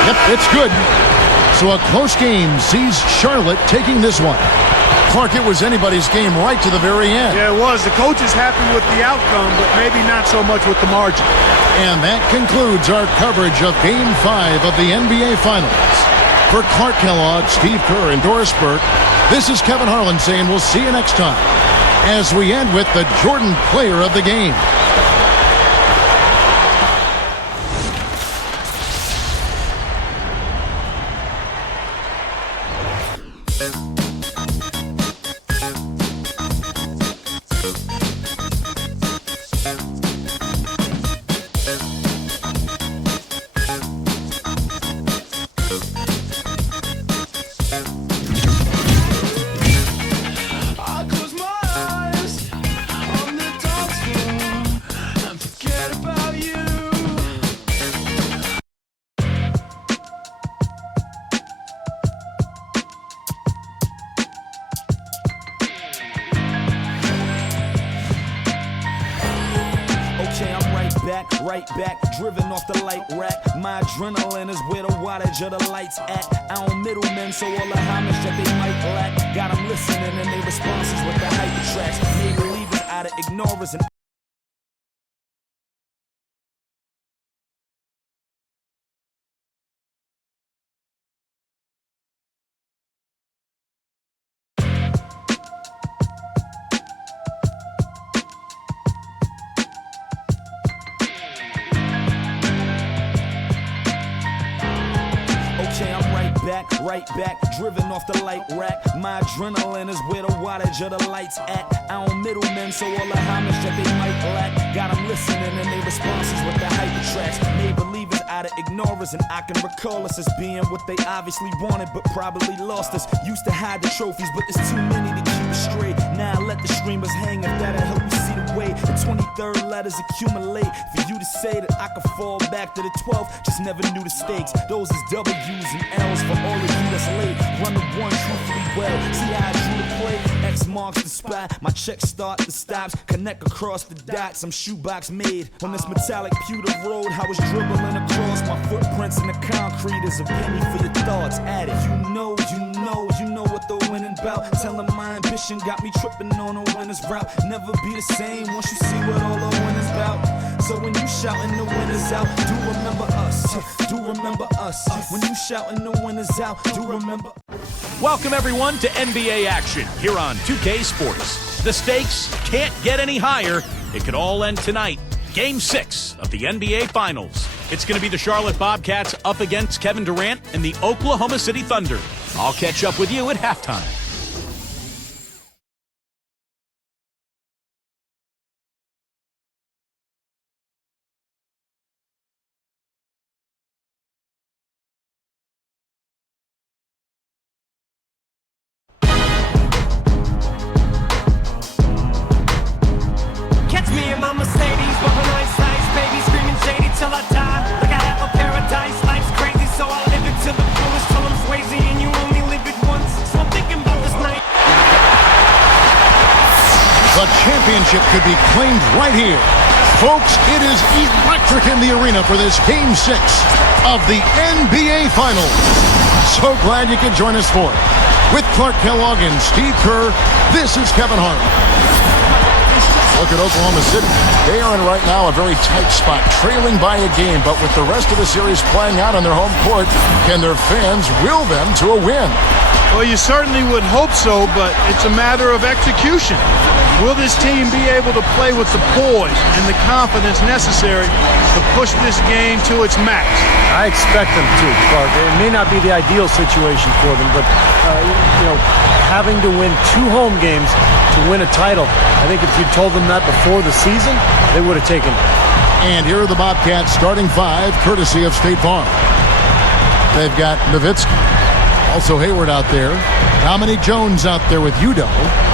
Yep, it's good. So a close game sees Charlotte taking this one. Clark, it was anybody's game right to the very end. Yeah, it was. The coach is happy with the outcome, but maybe not so much with the margin. And that concludes our coverage of Game 5 of the NBA Finals. For Clark Kellogg, Steve Kerr, and Doris Burke, this is Kevin Harlan saying we'll see you next time as we end with the Jordan Player of the Game. Right back, driven off the light rack. My adrenaline is where the wattage of the lights at. I own middlemen, so all the homage that they might lack. Got them listening and they responses with the hyper tracks. Made believers out of ignorance and right back, driven off the light rack. My adrenaline is where the wattage of the lights at. I own middlemen, so all the homage that they might lack. Got them listening and they responses with the hyper tracks. Made believers out of ignorance, and I can recall us as being what they obviously wanted, but probably lost us. Used to hide the trophies, but there's too many to keep it straight. Now I let the streamers hang if that'll help you see the way. The 23rd letters accumulate for you to say that I could fall back to the 12th. Just never knew the stakes. Those is W's and L's for all of you that's late. Run the one truthfully well. See how I drew the play? X marks the spot. My checks start the stops. Connect across the dots. I'm shoebox made. On this metallic pewter road, I was dribbling across. My footprints in the concrete is a penny for your thoughts. Add it. You know what the winning bout. Telling my ambition got me tripping on a winner's route. Never be the same once you see what all the winners bout. So when you shouting the winners out, do remember us. Do remember us. When you shouting the winners out, do remember. Welcome everyone to NBA action here on 2K Sports. The stakes can't get any higher. It could all end tonight. Game 6 of the NBA Finals. It's going to be the Charlotte Bobcats up against Kevin Durant and the Oklahoma City Thunder. I'll catch up with you at halftime. Catch me in my Mercedes, bumping ice ice, baby screaming shady till I die. Like I have a paradise, life's crazy, so I live it to the fullest till I'm Swayze, and you only live it once. So I'm thinking about this night. The championship could be claimed right here. Folks, it is electric in the arena for this Game 6 of the NBA Finals. So glad you could join us for it. With Clark Kellogg and Steve Kerr, this is Kevin Harlan. Look at Oklahoma City. They are in right now a very tight spot, trailing by a game, but with the rest of the series playing out on their home court, can their fans will them to a win? Well, you certainly would hope so, but it's a matter of execution. Will this team be able to play with the poise and the confidence necessary to push this game to its max? I expect them to, Clark. It may not be the ideal situation for them, but having to win 2 home games to win a title, I think if you told them that before the season, they would have taken it. And here are the Bobcats starting 5, courtesy of State Farm. They've got Nowitzki, also Hayward out there, Dominique Jones out there with Udo,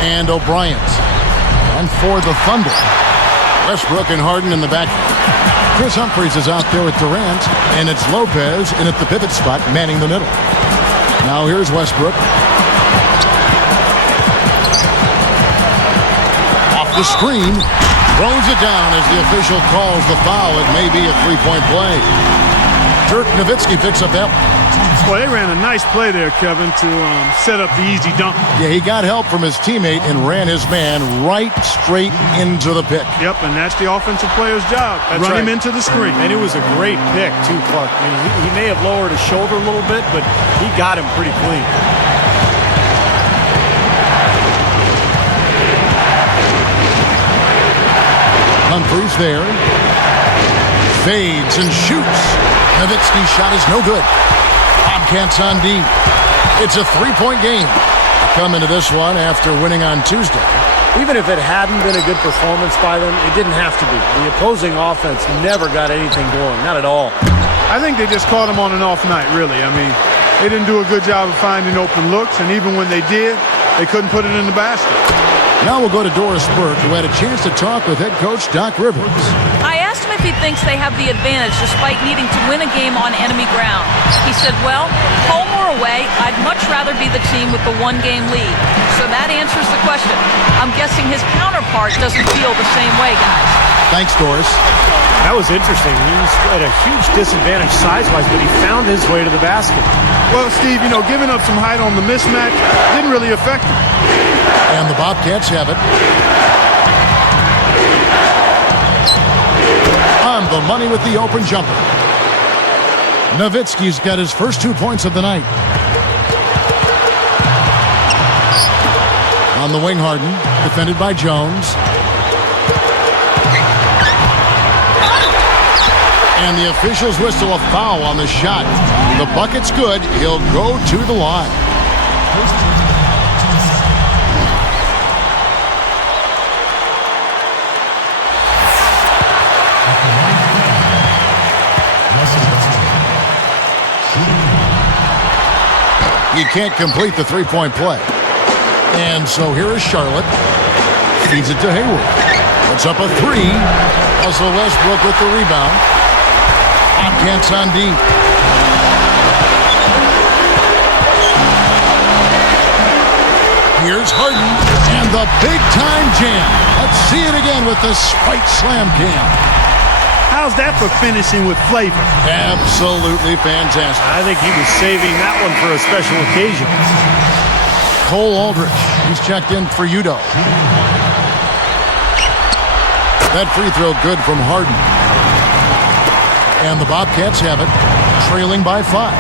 and O'Brien. And for the Thunder, Westbrook and Harden in the back. Chris Humphries is out there with Durant, and it's Lopez in at the pivot spot, manning the middle. Now here's Westbrook. Off the screen, throws it down as the official calls the foul. It may be a three-point play. Dirk Nowitzki picks up that one. Well, they ran a nice play there, Kevin, to set up the easy dunk. Yeah, he got help from his teammate and ran his man right straight into the pick. Yep, and that's the offensive player's job. Run him into the screen. And it was a great pick, too, Clark. I mean, he may have lowered his shoulder a little bit, but he got him pretty clean. Humphries there. Fades and shoots. Nowitzki's shot is no good. Bobcats on D. It's a three-point game. Come into this one after winning on Tuesday. Even if it hadn't been a good performance by them, it didn't have to be. The opposing offense never got anything going, not at all. I think they just caught him on an off night, really. I mean, they didn't do a good job of finding open looks, and even when they did, they couldn't put it in the basket. Now we'll go to Doris Burke, who had a chance to talk with head coach Doc Rivers. I asked him if he thinks they have the advantage despite needing to win a game on enemy ground. He said, well, home or away, I'd much rather be the team with the one-game lead. So that answers the question. I'm guessing his counterpart doesn't feel the same way, guys. Thanks, Doris. That was interesting. He was at a huge disadvantage size-wise, but he found his way to the basket. Well, Steve, giving up some height on the mismatch didn't really affect him. And the Bobcats have it. On the money with the open jumper. Nowitzki's got his first 2 points of the night. On the wing, Harden, defended by Jones. And the officials whistle a foul on the shot. The bucket's good. He'll go to the line. You can't complete the three-point play. And so here is Charlotte. Feeds it to Hayward. Puts up a three. Russell Westbrook with the rebound. Bobcats on D. Here's Harden. And the big-time jam. Let's see it again with the Sprite Slam Cam. How's that for finishing with flavor? Absolutely fantastic. I think he was saving that one for a special occasion. Cole Aldrich, he's checked in for Udo. That free throw good from Harden. And the Bobcats have it, trailing by 5.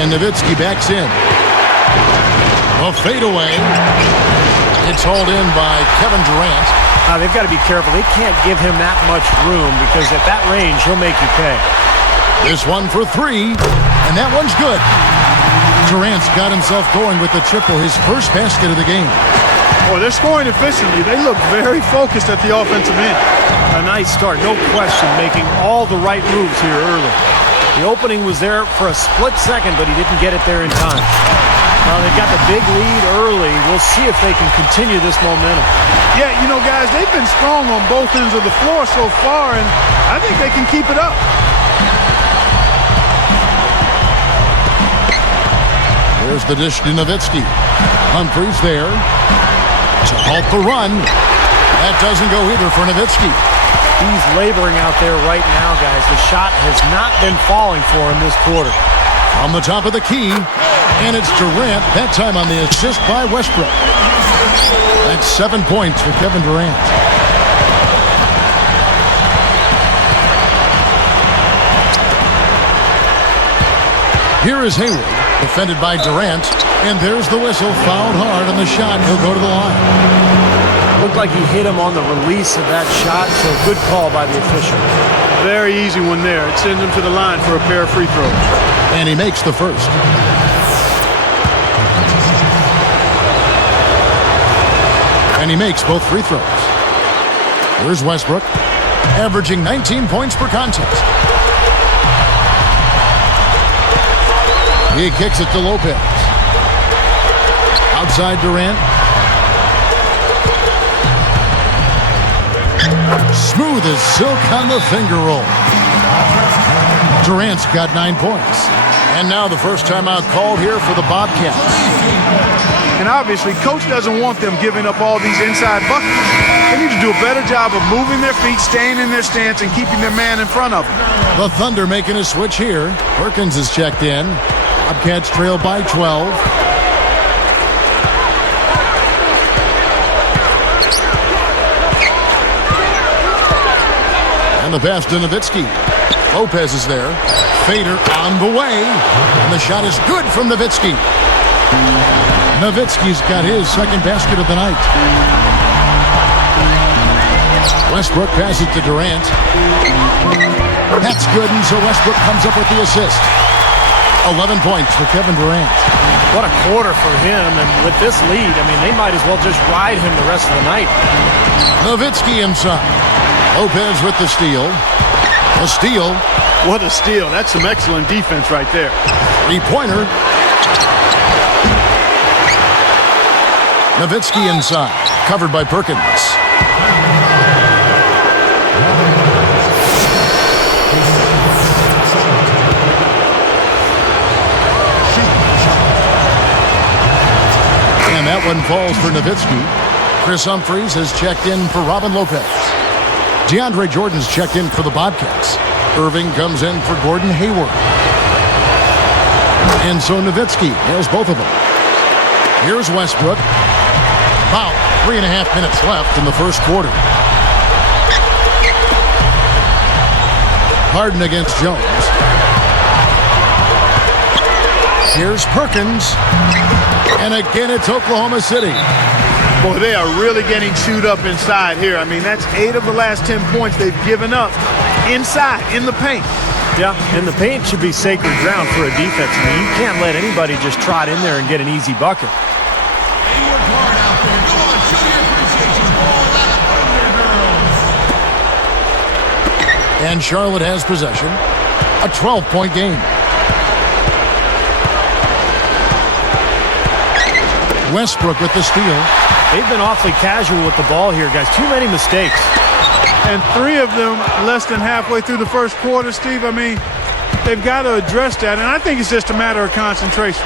And Nowitzki backs in. A fadeaway. It's hauled in by Kevin Durant. They've got to be careful. They can't give him that much room because at that range, he'll make you pay. This one for 3, and that one's good. Durant's got himself going with the triple, his first basket of the game. Boy, they're scoring efficiently. They look very focused at the offensive end. A nice start, no question, making all the right moves here early. The opening was there for a split second, but he didn't get it there in time. Now they've got the big lead early. We'll see if they can continue this momentum. Yeah, guys, they've been strong on both ends of the floor so far, and I think they can keep it up. There's the dish to Nowitzki. Humphries there to halt the run. That doesn't go either for Nowitzki. He's laboring out there right now, guys. The shot has not been falling for him this quarter. On the top of the key, and it's Durant, that time on the assist by Westbrook. That's 7 points for Kevin Durant. Here is Hayward, defended by Durant, and there's the whistle, fouled hard on the shot. He'll go to the line. Looked like he hit him on the release of that shot, so good call by the official. Very easy one there. It sends him to the line for a pair of free throws. And he makes the first. And he makes both free throws. Here's Westbrook, averaging 19 points per contest. He kicks it to Lopez. Outside Durant. Smooth as silk on the finger roll. Durant's got 9 points. And now the first timeout called here for the Bobcats. And obviously, coach doesn't want them giving up all these inside buckets. They need to do a better job of moving their feet, staying in their stance, and keeping their man in front of them. The Thunder making a switch here. Perkins is checked in. Bobcats trail by 12. And the pass to Nowitzki. Lopez is there. Fader on the way. And the shot is good from Nowitzki. Nowitzki's got his second basket of the night. Westbrook passes to Durant. That's good, and so Westbrook comes up with the assist. 11 points for Kevin Durant. What a quarter for him, and with this lead, I mean, they might as well just ride him the rest of the night. Nowitzki inside. Lopez with the steal. A steal. What a steal. That's some excellent defense right there. Three-pointer. Nowitzki inside. Covered by Perkins. And that one falls for Nowitzki. Chris Humphries has checked in for Robin Lopez. DeAndre Jordan's checked in for the Bobcats. Irving comes in for Gordon Hayward. And so Nowitzki nails both of them. Here's Westbrook. About 3.5 minutes left in the first quarter. Harden against Jones. Here's Perkins. And again, it's Oklahoma City. Boy, they are really getting chewed up inside here. I mean, that's 8 of the last 10 points they've given up inside, in the paint. Yeah, and the paint should be sacred ground for a defense. I mean, you can't let anybody just trot in there and get an easy bucket. And Charlotte has possession. A 12-point game. Westbrook with the steal. They've been awfully casual with the ball here, guys. Too many mistakes. And 3 of them less than halfway through the first quarter, Steve. I mean, they've got to address that, and I think it's just a matter of concentration.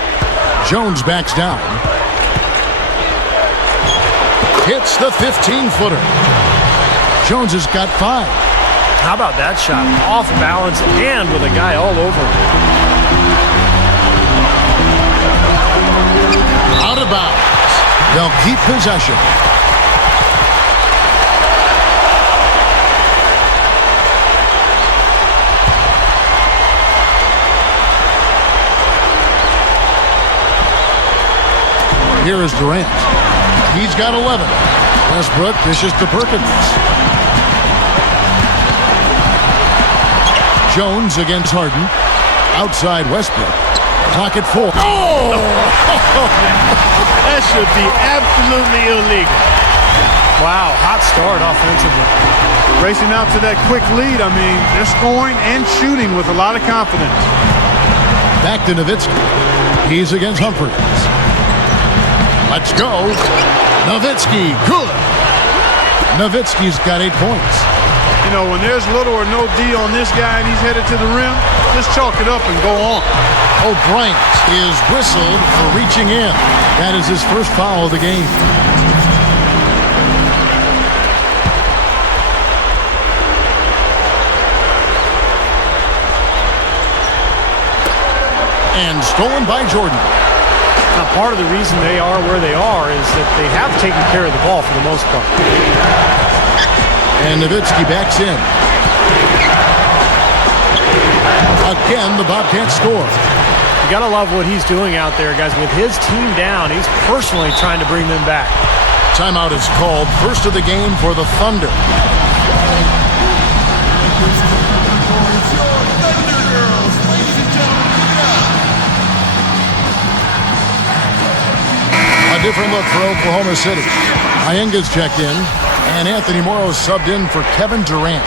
Jones backs down. Hits the 15-footer. Jones has got 5. How about that shot? Off balance and with a guy all over him. Out of bounds. They'll keep possession. Here is Durant. He's got 11. Westbrook dishes to Perkins. Jones against Harden. Outside Westbrook. Clock at 4. Oh! That should be absolutely illegal. Wow, hot start offensively. Racing out to that quick lead, I mean, they're scoring and shooting with a lot of confidence. Back to Nowitzki. He's against Humphries. Let's go. Nowitzki, good. Nowitzki's got 8 points. You know, when there's little or no D on this guy and he's headed to the rim, just chalk it up and go on. O'Bryant is whistled for reaching in. That is his first foul of the game. And stolen by Jordan. Now, part of the reason they are where they are is that they have taken care of the ball for the most part. And Nowitzki backs in. Again, the Bobcats score. You got to love what he's doing out there, guys. With his team down, he's personally trying to bring them back. Timeout is called. First of the game for the Thunder. A different look for Oklahoma City. Iyenga's checked in, and Anthony Morrow subbed in for Kevin Durant.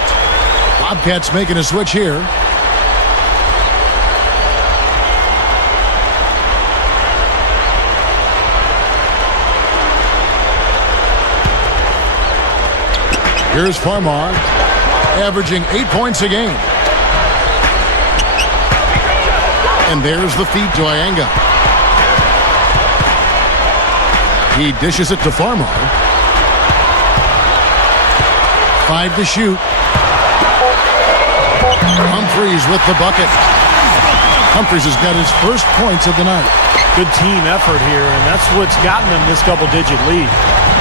Bobcats making a switch here. Here's Farmar, averaging 8 points a game. And there's the feed to Iyenga. He dishes it to Farmer. 5 to shoot. Humphries with the bucket. Humphries has got his first points of the night. Good team effort here, and that's what's gotten them this double-digit lead.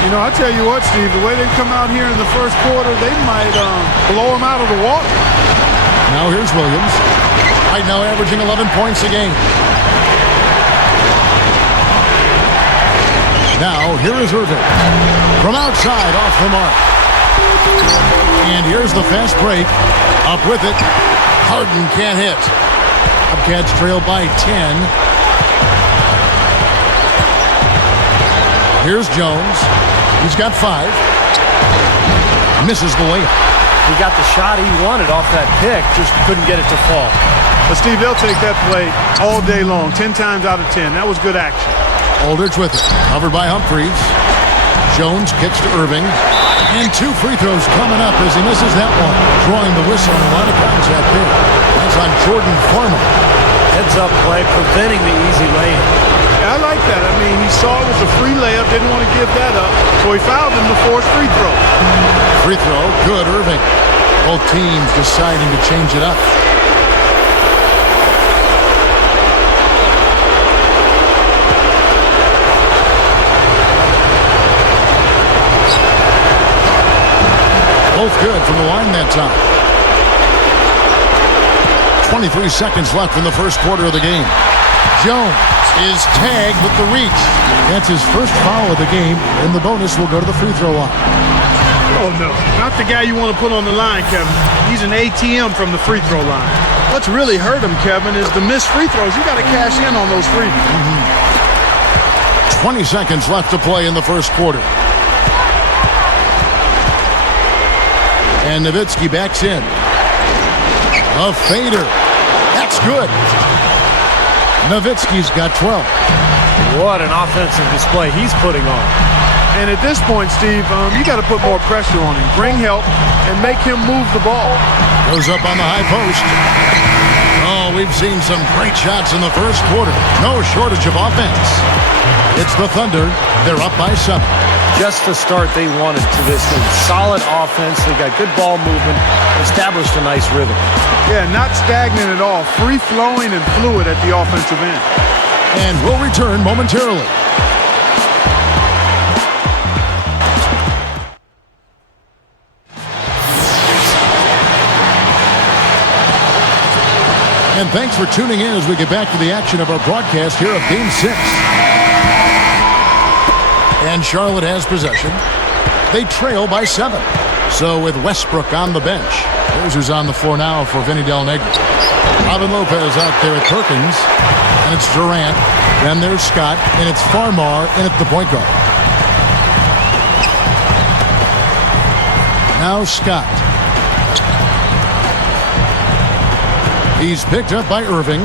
You know, I tell you what, Steve, the way they come out here in the first quarter, they might blow them out of the water. Now here's Williams. Right now averaging 11 points a game. Now here is Irving. From outside, off the mark. And here's the fast break. Up with it. Harden can't hit. Bobcats trail by 10. Here's Jones. He's got 5. Misses the layup. He got the shot he wanted off that pick, just couldn't get it to fall. But, Steve, they'll take that play all day long, 10 times out of 10. That was good action. Aldridge with it. Covered by Humphries. Jones kicks to Irving. And 2 free throws coming up as he misses that one. Drawing the whistle on a lot of contact there. That's on Jordan Farmer. Heads-up play, preventing the easy lay-in. Yeah, I like that. I mean, he saw it was a free layup, didn't want to give that up, so he fouled him to force free throw. Free throw, good, Irving. Both teams deciding to change it up. Both good from the line that time. 23 seconds left in the first quarter of the game. Jones is tagged with the reach. That's his first foul of the game, and the bonus will go to the free throw line. Oh, no. Not the guy you want to put on the line, Kevin. He's an ATM from the free throw line. What's really hurt him, Kevin, is the missed free throws. You got to cash in on those freebies. 20 seconds left to play in the first quarter. And Nowitzki backs in. A fader. That's good. Nowitzki's got 12. What an offensive display he's putting on. And at this point, Steve, you got to put more pressure on him. Bring help and make him move the ball. Goes up on the high post. Oh, we've seen some great shots in the first quarter. No shortage of offense. It's the Thunder. They're up by 7. Just the start they wanted to this game. Solid offense. They got good ball movement. Established a nice rhythm. Yeah, not stagnant at all. Free-flowing and fluid at the offensive end. And we'll return momentarily. And thanks for tuning in as we get back to the action of our broadcast here of Game 6. And Charlotte has possession. They trail by 7. So with Westbrook on the bench, here's who's on the floor now for Vinny Del Negro. Robin Lopez out there at Perkins, and it's Durant. Then there's Scott, and it's Farmar in at the point guard. Now Scott. He's picked up by Irving.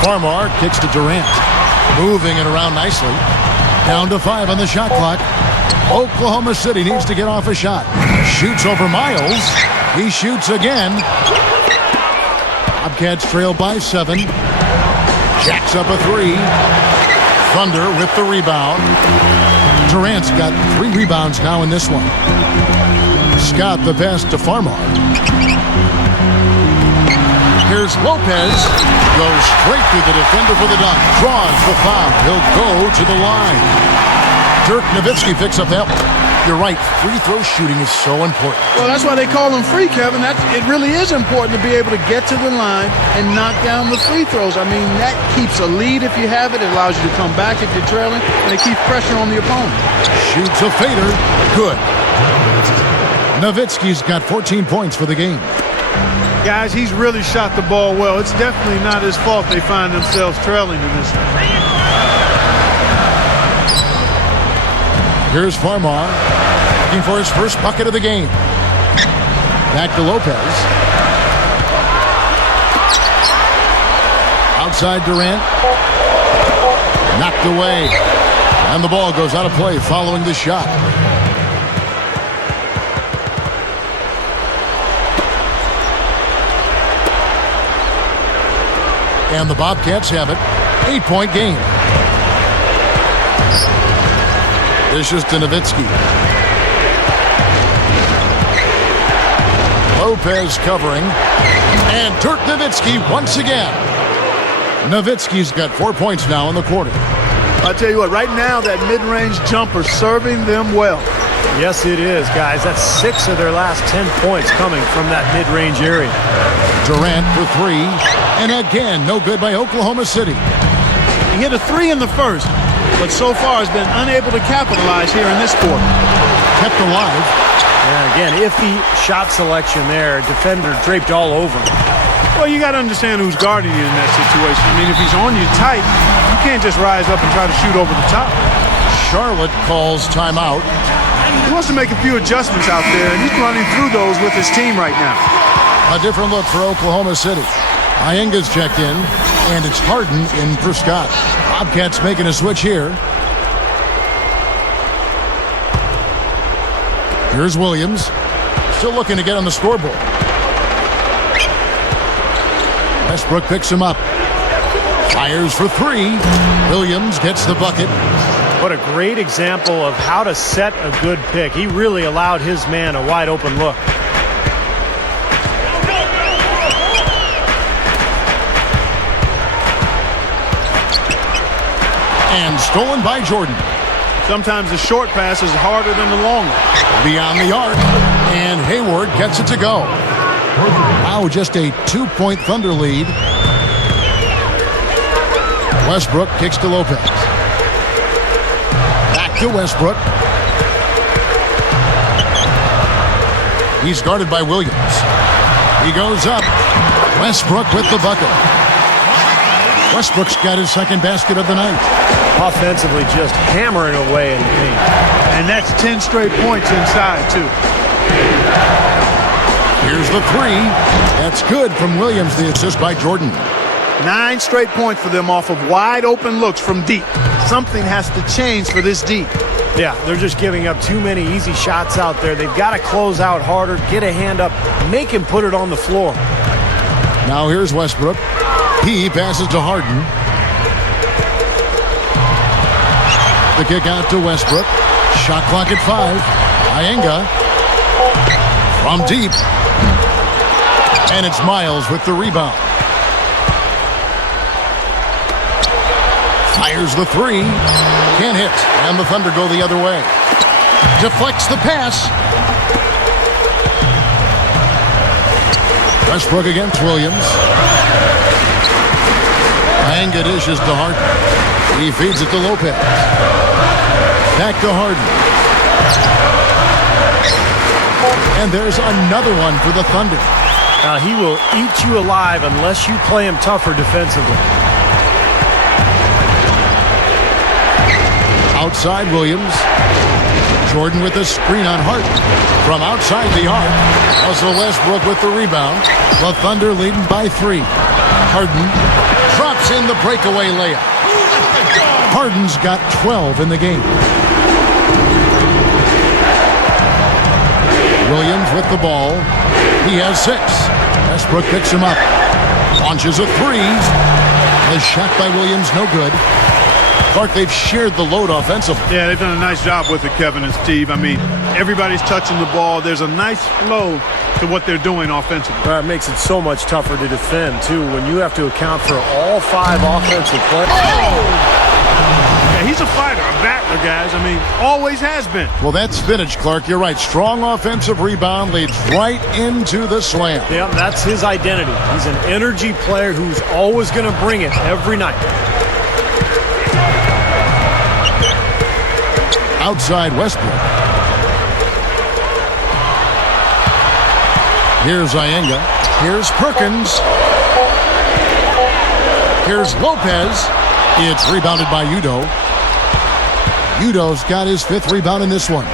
Farmar kicks to Durant. Moving it around nicely. Down to 5 on the shot clock. Oklahoma City needs to get off a shot. Shoots over Miles. He shoots again. Bobcats trail by 7. Jacks up a 3. Thunder with the rebound. Durant's got 3 rebounds now in this one. Scott the pass to Farmar. Here's Lopez. Goes straight through the defender for the dunk. Draws the foul. He'll go to the line. Dirk Nowitzki picks up that one. You're right. Free throw shooting is so important. Well, that's why they call them free, Kevin. It really is important to be able to get to the line and knock down the free throws. I mean, that keeps a lead if you have it. It allows you to come back if you're trailing, and it keeps pressure on the opponent. Shoots a fader. Good. Nowitzki's got 14 points for the game. Guys, he's really shot the ball well. It's definitely not his fault they find themselves trailing in this one. Here's Farmar looking for his first bucket of the game. Back to Lopez. Outside Durant. Knocked away. And the ball goes out of play following the shot. And the Bobcats have it. 8-point game. Dishes to Nowitzki. Lopez covering. And Dirk Nowitzki once again. Nowitzki's got 4 points now in the quarter. I tell you what, right now that mid-range jumper serving them well. Yes, it is, guys. That's 6 of their last 10 points coming from that mid-range area. Durant for 3. And again, no good by Oklahoma City. He hit a 3 in the first, but so far has been unable to capitalize here in this quarter. Kept alive. And again, iffy shot selection there. Defender draped all over him. Well, you got to understand who's guarding you in that situation. I mean, if he's on you tight, you can't just rise up and try to shoot over the top. Charlotte calls timeout. He wants to make a few adjustments out there, and he's running through those with his team right now. A different look for Oklahoma City. Iyenga's checked in, and it's Harden in for Scott. Bobcats making a switch here. Here's Williams. Still looking to get on the scoreboard. Westbrook picks him up. Fires for 3. Williams gets the bucket. What a great example of how to set a good pick. He really allowed his man a wide open look. And stolen by Jordan. Sometimes the short pass is harder than the long one. Beyond the arc. And Hayward gets it to go. Wow, just a 2-point Thunder lead. Westbrook kicks to Lopez. Back to Westbrook. He's guarded by Williams. He goes up. Westbrook with the bucket. Westbrook's got his second basket of the night. Offensively just hammering away in the paint. And that's 10 straight points inside, too. Here's the 3. That's good from Williams, the assist by Jordan. 9 straight points for them off of wide open looks from deep. Something has to change for this deep. Yeah, they're just giving up too many easy shots out there. They've got to close out harder, get a hand up, make him put it on the floor. Now here's Westbrook. He passes to Harden. The kick out to Westbrook. Shot clock at 5. Iyenga from deep. And it's Miles with the rebound. Fires the 3. Can't hit. And the Thunder go the other way. Deflects the pass. Westbrook against Williams. Iyenga dishes to Harden. He feeds it to Lopez. Back to Harden. And there's another one for the Thunder. Now, he will eat you alive unless you play him tougher defensively. Outside Williams. Jordan with the screen on Harden. From outside the arc. Russell Westbrook with the rebound. The Thunder leading by 3. Harden drops in the breakaway layup. Harden's got 12 in the game. Williams with the ball. He has 6. Westbrook picks him up. Launches a 3. The shot by Williams, no good. Clark, they've shared the load offensively. Yeah, they've done a nice job with it, Kevin and Steve. I mean, everybody's touching the ball. There's a nice flow to what they're doing offensively. It makes it so much tougher to defend, too, when you have to account for all 5 offensive players. Yeah, he's a fighter, a battler, guys. I mean, always has been. Well, that's vintage, Clark. You're right. Strong offensive rebound leads right into the slam. Yeah, that's his identity. He's an energy player who's always going to bring it every night. Outside Westbrook. Here's Iyenga. Here's Perkins. Here's Lopez. It's rebounded by Udo. Udo's got his 5th rebound in this one.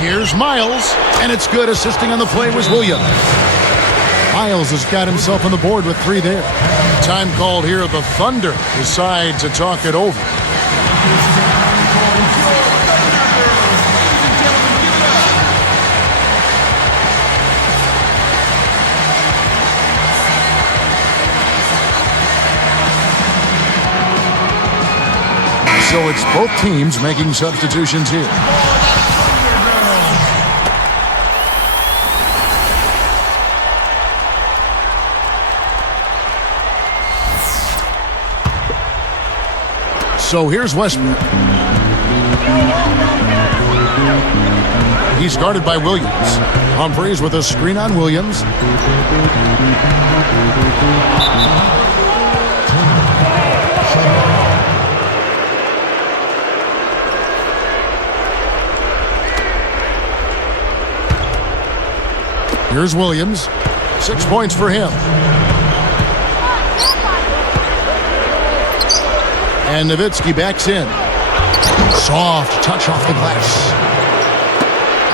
Here's Miles. And it's good. Assisting on the play was Williams. Miles has got himself on the board with 3 there. Time called here. The Thunder decide to talk it over. So it's both teams making substitutions here. So here's Westbrook. He's guarded by Williams. Humphreys with a screen on Williams. Here's Williams. 6 points for him. And Nowitzki backs in. Soft touch off the glass.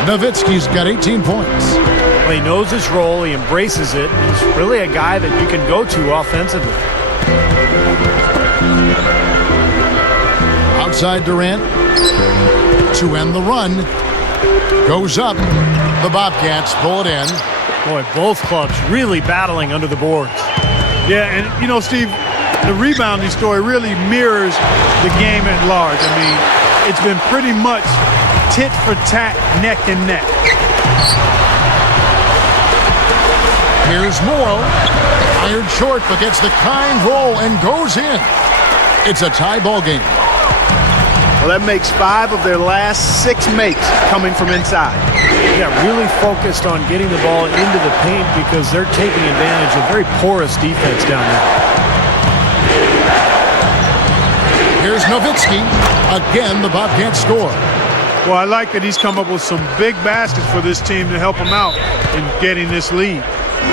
Nowitzki's got 18 points. Well, he knows his role. He embraces it. He's really a guy that you can go to offensively. Outside Durant. To end the run. Goes up. The Bobcats pull it in. Boy, both clubs really battling under the boards. Yeah, and you know, Steve, the rebounding story really mirrors the game at large. I mean, it's been pretty much tit for tat, neck and neck. Here's Morrow. Fired short, but gets the kind roll and goes in. It's a tie ball game. Well, that makes 5 of their last 6 makes coming from inside. Yeah, really focused on getting the ball into the paint because they're taking advantage of very porous defense down there. Here's Nowitzki. Again, the Bobcats score. Well, I like that he's come up with some big baskets for this team to help him out in getting this lead.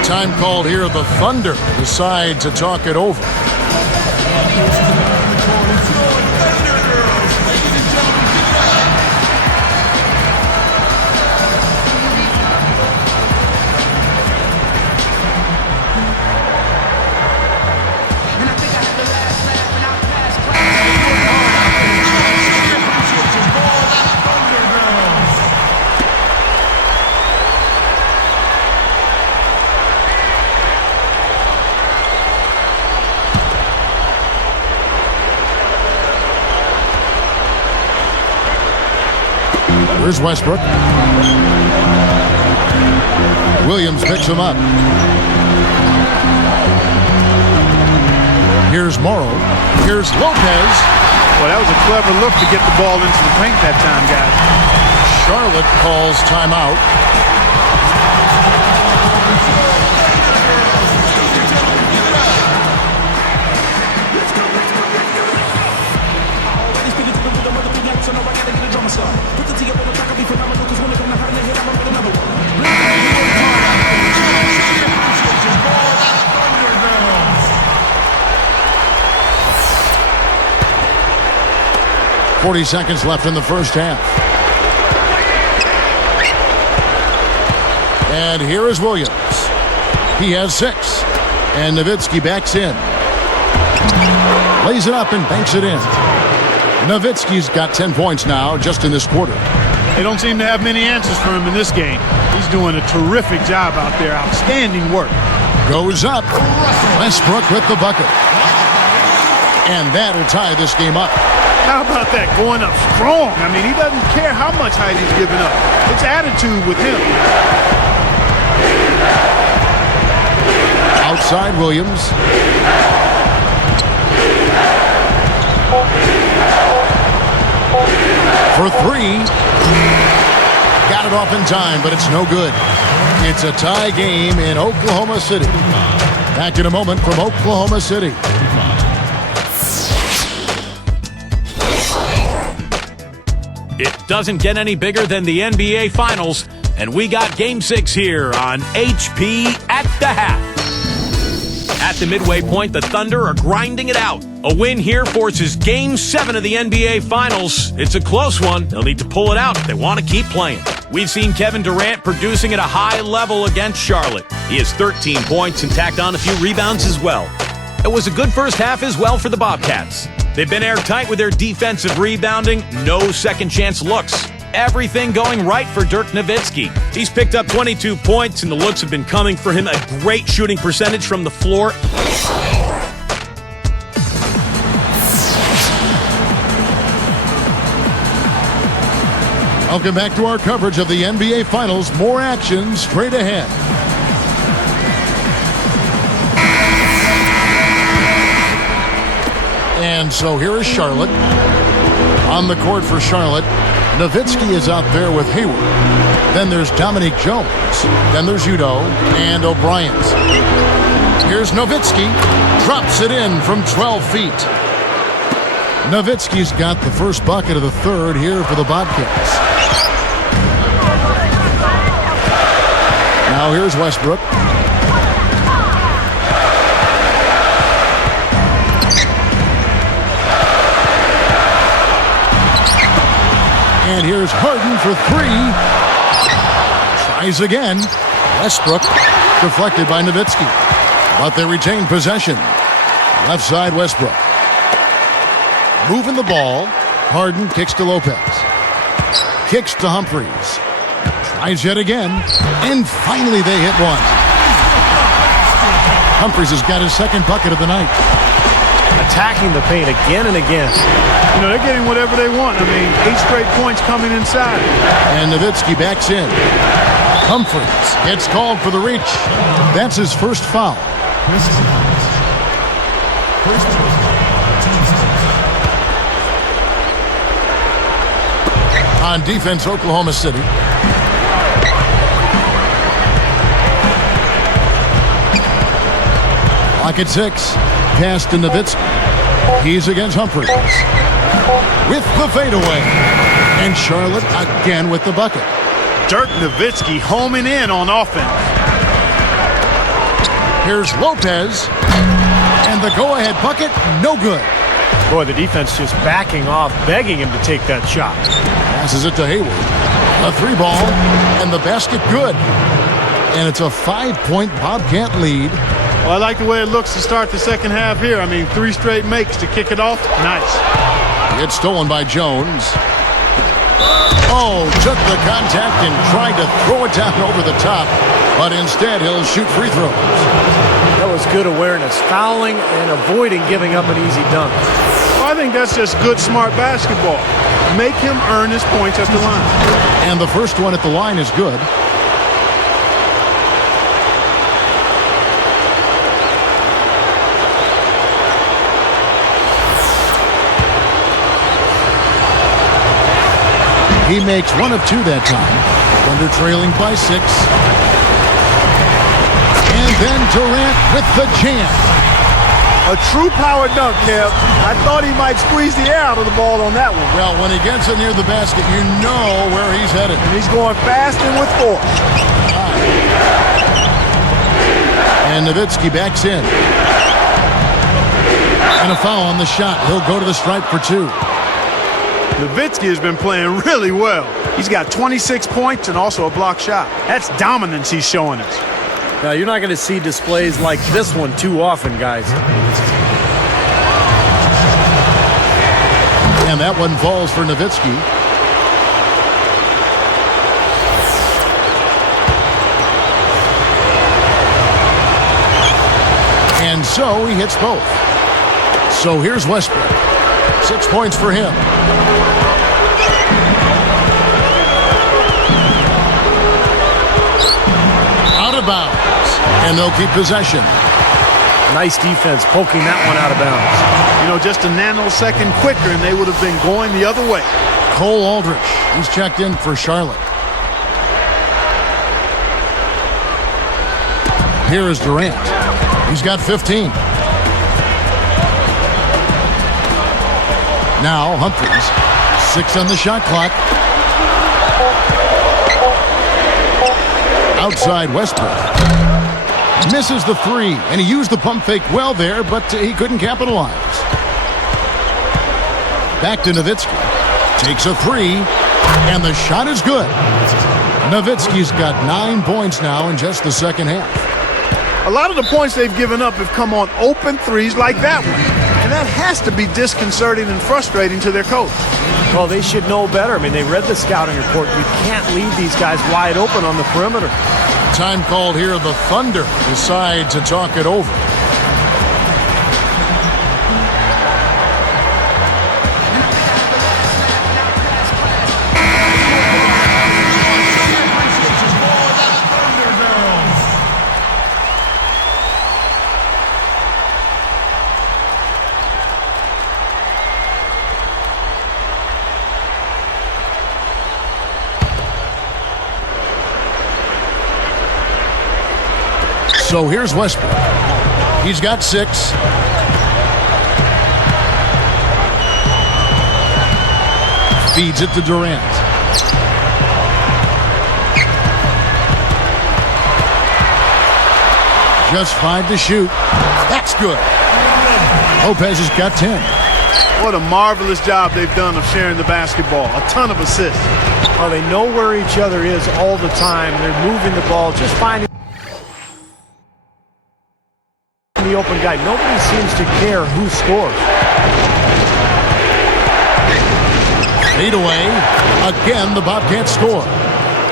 Time called here. The Thunder decide to talk it over. Here's Westbrook. Williams picks him up. Here's Morrow. Here's Lopez. Well, that was a clever look to get the ball into the paint that time, guys. Charlotte calls timeout. .40 seconds left in the first half. And here is Williams. He has 6. And Nowitzki backs in. Lays it up and banks it in. Nowitzki's got 10 points now just in this quarter. They don't seem to have many answers for him in this game. He's doing a terrific job out there. Outstanding work. Goes up. Westbrook with the bucket. And that'll tie this game up. How about that, going up strong? I mean, he doesn't care how much height he's giving up. It's attitude with him. Outside Williams. For 3. Got it off in time, but it's no good. It's a tie game in Oklahoma City. Back in a moment from Oklahoma City. It doesn't get any bigger than the NBA Finals, and we got Game 6 here on HP at the Hat. At the midway point, the Thunder are grinding it out. A win here forces Game 7 of the NBA Finals. It's a close one. They'll need to pull it out if they want to keep playing. We've seen Kevin Durant producing at a high level against Charlotte. He has 13 points and tacked on a few rebounds as well. It was a good first half as well for the Bobcats. They've been airtight with their defensive rebounding, no second-chance looks. Everything going right for Dirk Nowitzki. He's picked up 22 points, and the looks have been coming for him. A great shooting percentage from the floor. Welcome back to our coverage of the NBA Finals. More action straight ahead. And so here is Charlotte. On the court for Charlotte, Nowitzki is out there with Hayward. Then there's Dominique Jones. Then there's Udoh and O'Brien. Here's Nowitzki. Drops it in from 12 feet. Nowitzki's got the first bucket of the third here for the Bobcats. Now here's Westbrook. And here's Harden for three. Tries again. Westbrook deflected by Nowitzki. But they retain possession. Left side Westbrook. Moving the ball. Harden kicks to Lopez. Kicks to Humphries. Tries yet again. And finally they hit one. Humphries has got his second bucket of the night. Attacking the paint again and again. You know, they're getting whatever they want. I mean, 8 straight points coming inside. And Nowitzki backs in. Humphries gets called for the reach. That's his first foul. On defense, Oklahoma City. Clock at 6. Pass to Nowitzki. He's against Humphries. With the fadeaway. And Charlotte again with the bucket. Dirk Nowitzki homing in on offense. Here's Lopez. And the go-ahead bucket, no good. Boy, the defense just backing off, begging him to take that shot. Passes it to Hayward. A 3-ball. And the basket good. And it's a 5-point Bobcat lead. Well, I like the way it looks to start the second half here. I mean, 3 straight makes to kick it off. Nice. It's stolen by Jones. Oh, took the contact and tried to throw it down over the top. But instead, he'll shoot free throws. That was good awareness. Fouling and avoiding giving up an easy dunk. Well, I think that's just good, smart basketball. Make him earn his points at the line. And the first one at the line is good. He makes 1 of 2 that time. Thunder trailing by 6. And then Durant with the jam. A true power dunk, Kev. I thought he might squeeze the air out of the ball on that one. Well, when he gets it near the basket, you know where he's headed. And he's going fast and with force. And Nowitzki backs in. And a foul on the shot. He'll go to the stripe for 2. Nowitzki has been playing really well. He's got 26 points and also a block shot. That's dominance he's showing us. Now, you're not going to see displays like this one too often, guys. And that one falls for Nowitzki. And so he hits both. So here's Westbrook. 6 points for him. Out of bounds. And they'll keep possession. Nice defense poking that one out of bounds. You know, just a nanosecond quicker and they would have been going the other way. Cole Aldrich. He's checked in for Charlotte. Here is Durant. He's got 15. Now Humphries. 6 on the shot clock. Outside Westbrook. Misses the 3, and he used the pump fake well there, but he couldn't capitalize. Back to Nowitzki. Takes a 3, and the shot is good. Nowitzki's got 9 points now in just the second half. A lot of the points they've given up have come on open threes like that one. And that has to be disconcerting and frustrating to their coach. Well, they should know better. I mean, they read the scouting report. You can't leave these guys wide open on the perimeter. Time called here. The Thunder decide to talk it over. So here's Westbrook. He's got 6. Feeds it to Durant. Just 5 to shoot. That's good. Lopez has got 10. What a marvelous job they've done of sharing the basketball. A ton of assists. Oh, they know where each other is all the time. They're moving the ball, just finding the open guy. Nobody seems to care who scores. Fade away. Again, the Bobcats score.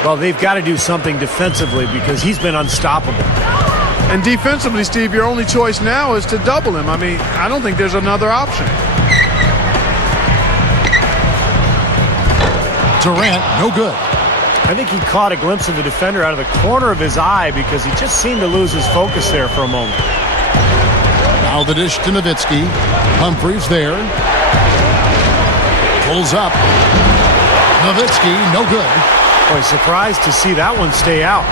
Well, they've got to do something defensively because he's been unstoppable. And defensively, Steve, your only choice now is to double him. I mean, I don't think there's another option. Durant, no good. I think he caught a glimpse of the defender out of the corner of his eye because he just seemed to lose his focus there for a moment. Now the dish to Nowitzki. Humphries there. Pulls up. Nowitzki, no good. Boy, surprised to see that one stay out.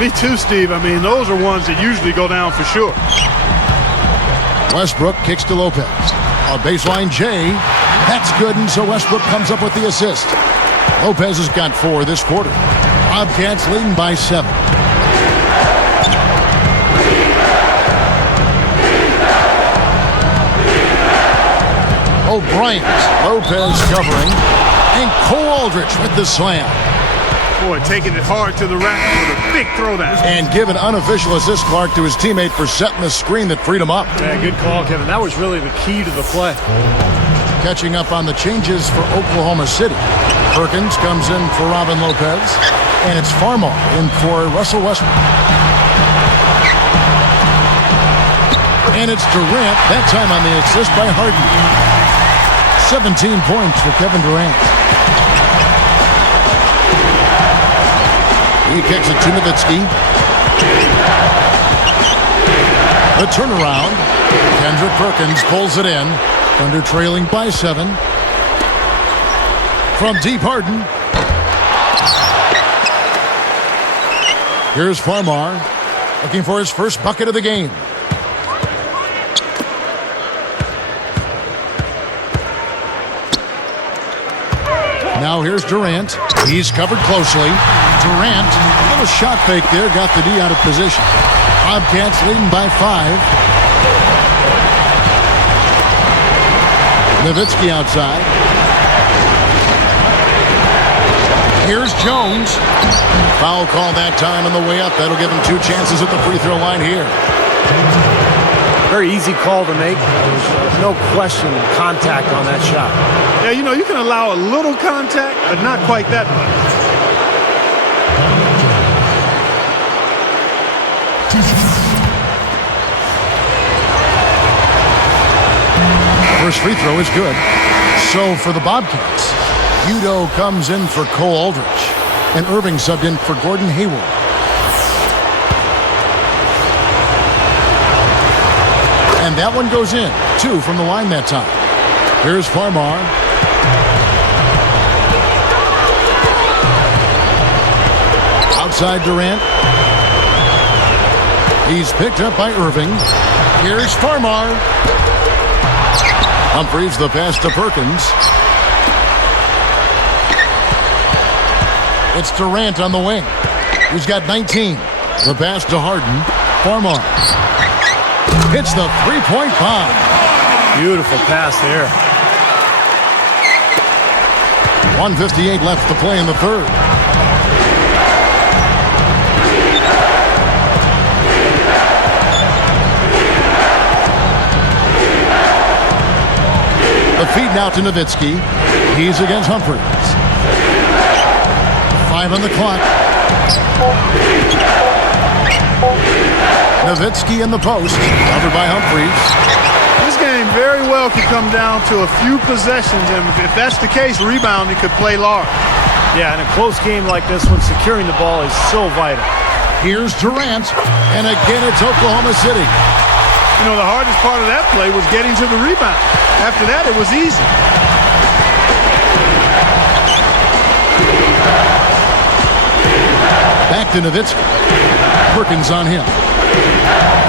Me too, Steve. I mean, those are ones that usually go down for sure. Westbrook kicks to Lopez. A baseline J. That's good, and so Westbrook comes up with the assist. Lopez has got 4 this quarter. Bobcats leading by 7. O'Brien. Lopez covering. And Cole Aldrich with the slam. Boy, taking it hard to the rack with a big throwdown. And give an unofficial assist, Clark, to his teammate for setting the screen that freed him up. Yeah, good call, Kevin. That was really the key to the play. Catching up on the changes for Oklahoma City. Perkins comes in for Robin Lopez. And it's Farmar in for Russell Westbrook. And it's Durant, that time on the assist by Harden. 17 points for Kevin Durant. He kicks it to Nowitzki. The turnaround. Kendrick Perkins pulls it in. Thunder trailing by 7. From deep, Harden. Here's Farmar looking for his first bucket of the game. Now here's Durant. He's covered closely. Durant, a little shot fake there, got the D out of position. Bobcats leading by 5. Nowitzki outside. Here's Jones. Foul call that time on the way up. That'll give him 2 chances at the free throw line here. Very easy call to make. There's no question contact on that shot. Yeah, you know, you can allow a little contact, but not quite that much. First free throw is good. So for the Bobcats, Udo comes in for Cole Aldrich, and Irving subbed in for Gordon Hayward. And that one goes in. 2 from the line that time. Here's Farmar. Outside Durant. He's picked up by Irving. Here's Farmar. Humphries the pass to Perkins. It's Durant on the wing. He's got 19. The pass to Harden. Farmar. Hits the three-point bomb. Beautiful pass there. 1:58 left to play in the third. The feed now to Nowitzki. He's against Humphries. 5 on the clock. Nowitzki in the post, covered by Humphries. This game very well could come down to a few possessions, and if that's the case, rebounding could play large. Yeah, in a close game like this one, securing the ball is so vital. Here's Durant, and again it's Oklahoma City. You know, the hardest part of that play was getting to the rebound. After that, it was easy. Back to Nowitzki. Perkins on him.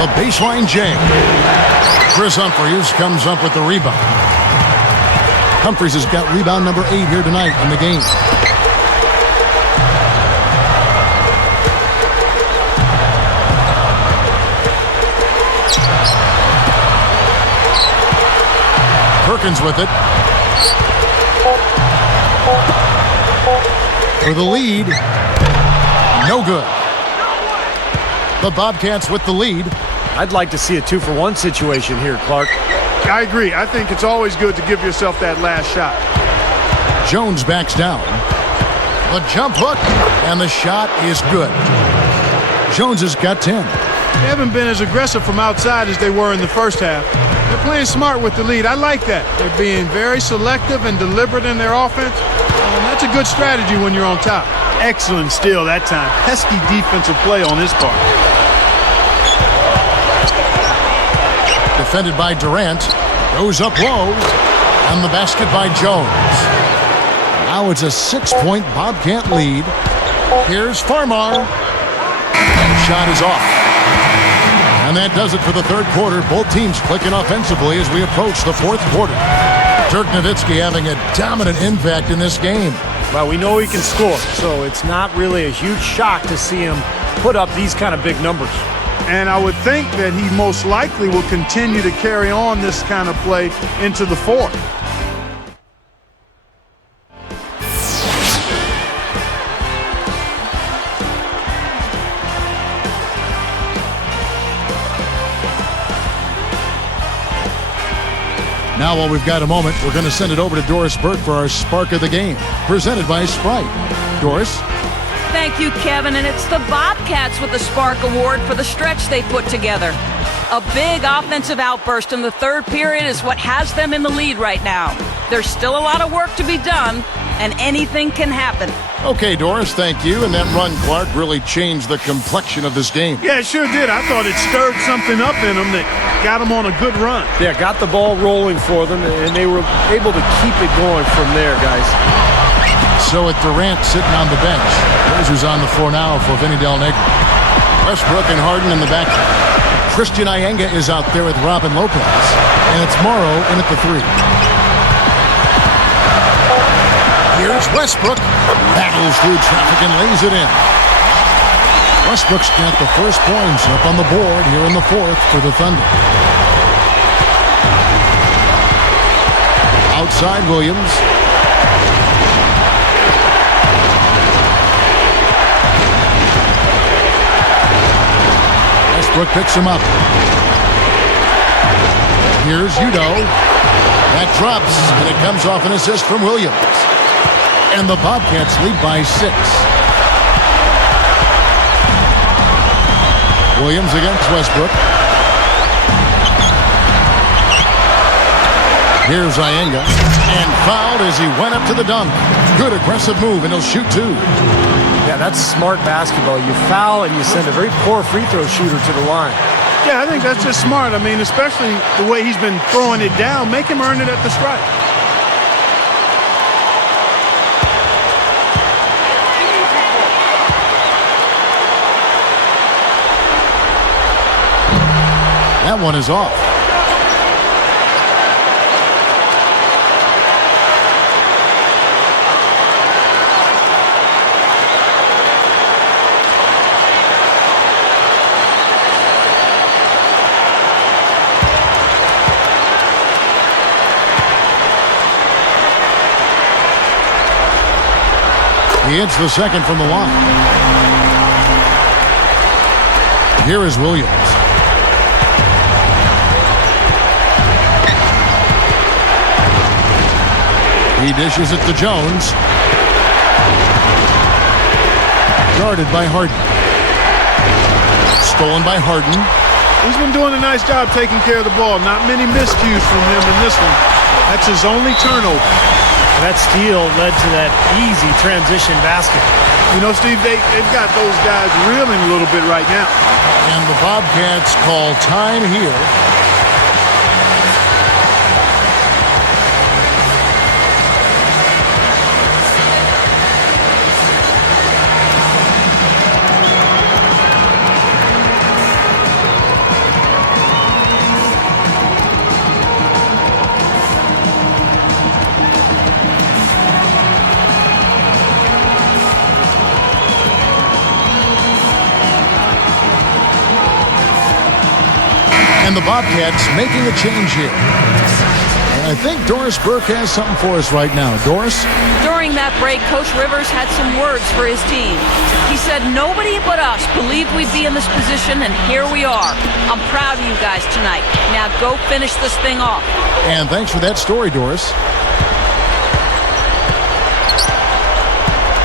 The baseline J. Chris Humphries comes up with the rebound. Humphries has got rebound number 8 here tonight in the game. Perkins with it. For the lead. No good. The Bobcats with the lead. I'd like to see a 2-for-1 situation here, Clark. I agree. I think it's always good to give yourself that last shot. Jones backs down. The jump hook, and the shot is good. Jones has got 10. They haven't been as aggressive from outside as they were in the first half. They're playing smart with the lead. I like that. They're being very selective and deliberate in their offense. And that's a good strategy when you're on top. Excellent steal that time. Pesky defensive play on his part. Defended by Durant. Goes up low. And the basket by Jones. Now it's a 6-point Bobcat lead. Here's Farmar. And the shot is off. And that does it for the third quarter. Both teams clicking offensively as we approach the fourth quarter. Dirk Nowitzki having a dominant impact in this game. Well, we know he can score, so it's not really a huge shock to see him put up these kind of big numbers. And I would think that he most likely will continue to carry on this kind of play into the fourth. Now, while we've got a moment, we're going to send it over to Doris Burke for our Spark of the Game, presented by Sprite. Doris? Thank you, Kevin, and it's the Bobcats with the Spark Award for the stretch they put together. A big offensive outburst in the third period is what has them in the lead right now. There's still a lot of work to be done, and anything can happen. Okay, Doris, thank you. And that run, Clark, really changed the complexion of this game. Yeah, it sure did. I thought it stirred something up in them that got them on a good run. Yeah, got the ball rolling for them, and they were able to keep it going from there, guys. So with Durant sitting on the bench, here's who's on the floor now for Vinny Del Negro. Westbrook and Harden in the back. Christian Iyenga is out there with Robin Lopez. And it's Morrow in at the 3. Here's Westbrook. Battles through traffic and lays it in. Westbrook's got the first points up on the board here in the fourth for the Thunder. Outside Williams. Westbrook picks him up. Here's Udo. That drops, and it comes off an assist from Williams. And the Bobcats lead by 6. Williams against Westbrook. Here's Iyenga. And fouled as he went up to the dunk. Good aggressive move, and he'll shoot 2. Yeah, that's smart basketball. You foul and you send a very poor free throw shooter to the line. Yeah, I think that's just smart. I mean, especially the way he's been throwing it down. Make him earn it at the stripe. That one is off. He hits the second from the line. Here is Williams. He dishes it to Jones. Guarded by Harden. Stolen by Harden. He's been doing a nice job taking care of the ball. Not many miscues from him in this one. That's his only turnover. That steal led to that easy transition basket. You know, Steve, they've got those guys reeling a little bit right now. And the Bobcats call time here. And the Bobcats making a change here. And I think Doris Burke has something for us right now. Doris? During that break, Coach Rivers had some words for his team. He said, nobody but us believed we'd be in this position, and here we are. I'm proud of you guys tonight. Now go finish this thing off. And thanks for that story, Doris.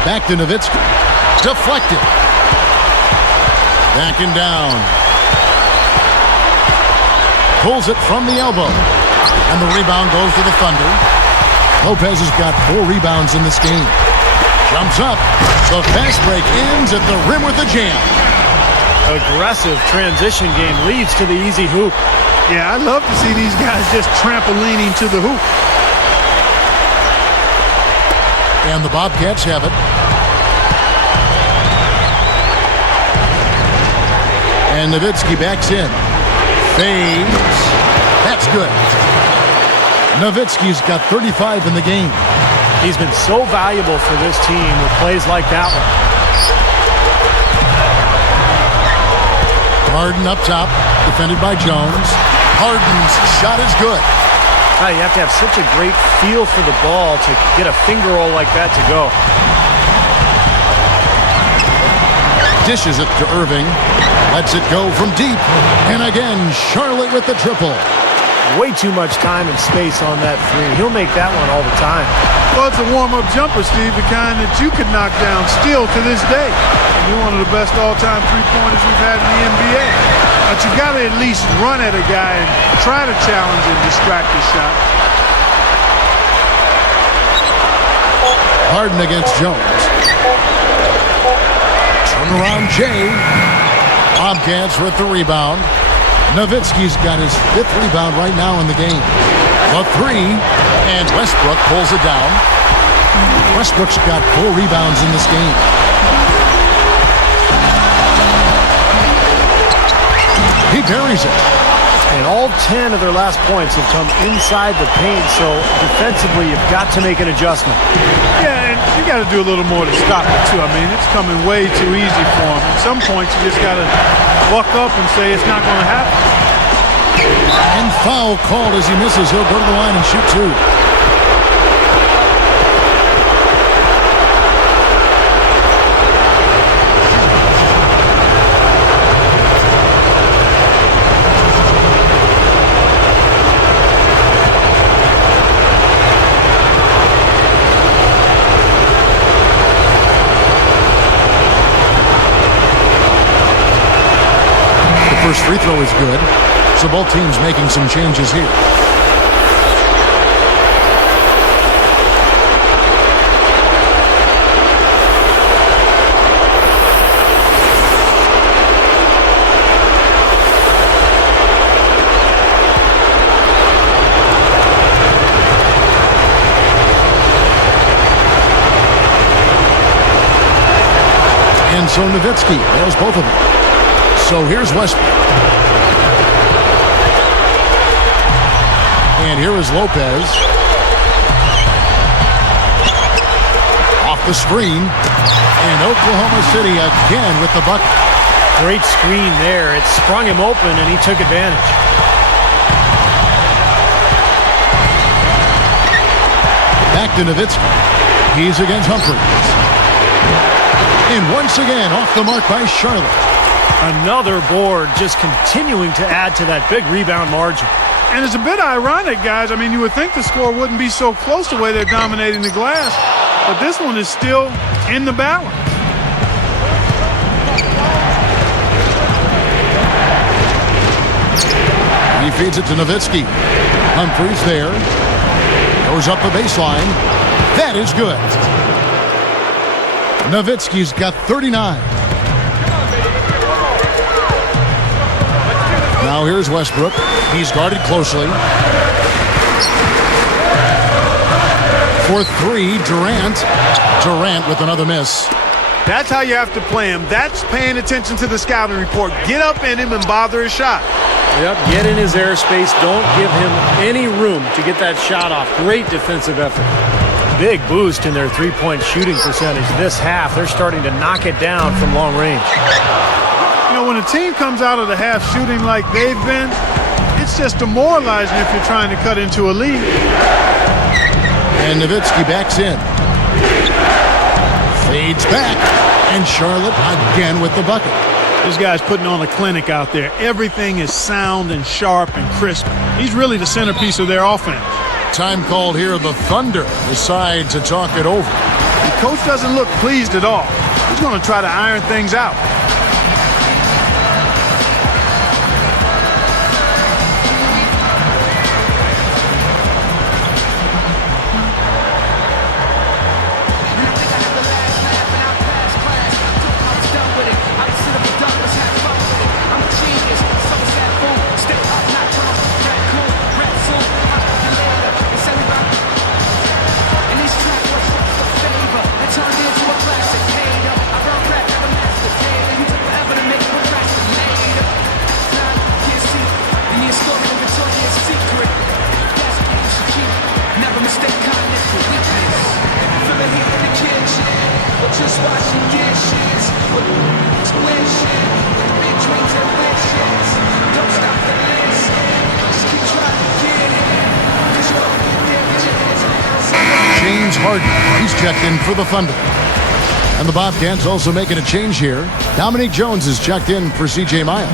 Back to Nowitzki. Deflected. Backing down. Pulls it from the elbow. And the rebound goes to the Thunder. Lopez has got 4 rebounds in this game. Jumps up. The fast break ends at the rim with a jam. Aggressive transition game leads to the easy hoop. Yeah, I love to see these guys just trampolining to the hoop. And the Bobcats have it. And Nowitzki backs in. Fades. That's good. Nowitzki's got 35 in the game. He's been so valuable for this team with plays like that one. Harden up top, defended by Jones. Harden's shot is good. You have to have such a great feel for the ball to get a finger roll like that to go. Dishes it to Irving. Lets it go from deep. And again, Charlotte with the triple. Way too much time and space on that three. He'll make that one all the time. Well, it's a warm-up jumper, Steve, the kind that you could knock down still to this day. And you're one of the best all-time three-pointers we've had in the NBA. But you got to at least run at a guy and try to challenge and distract his shot. Harden against Jones. Turnaround Jay. Bobcats with the rebound. Nowitzki's got his 5th rebound right now in the game. The three, and Westbrook pulls it down. Westbrook's got 4 rebounds in this game. He buries it. And all 10 of their last points have come inside the paint, so defensively you've got to make an adjustment. Yeah, and you got to do a little more to stop it, too. I mean, it's coming way too easy for him. At some points, you just got to buck up and say it's not going to happen. And foul called as he misses. He'll go to the line and shoot 2. First free throw is good, so both teams making some changes here. And so Nowitzki, there's both of them. So here's Westbrook. And here is Lopez. Off the screen. And Oklahoma City again with the bucket. Great screen there. It sprung him open, and he took advantage. Back to Nowitzki. He's against Humphries. And once again, off the mark by Charlotte. Another board, just continuing to add to that big rebound margin. And it's a bit ironic, guys. I mean, you would think the score wouldn't be so close the way they're dominating the glass, but this one is still in the balance. He feeds it to Nowitzki. Humphries there. Goes up the baseline. That is good. Nowitzki's got 39. Now here's Westbrook. He's guarded closely. For 3, Durant. Durant with another miss. That's how you have to play him. That's paying attention to the scouting report. Get up in him and bother his shot. Yep, get in his airspace. Don't give him any room to get that shot off. Great defensive effort. Big boost in their three-point shooting percentage this half. They're starting to knock it down from long range. You know, when a team comes out of the half shooting like they've been, that's just demoralizing if you're trying to cut into a lead. And Nowitzki backs in. Fades back. And Charlotte again with the bucket. This guy's putting on a clinic out there. Everything is sound and sharp and crisp. He's really the centerpiece of their offense. Time called here. The Thunder decide to talk it over. The coach doesn't look pleased at all. He's going to try to iron things out. He's checked in for the Thunder. And the Bobcats also making a change here. Dominique Jones is checked in for C.J. Miles.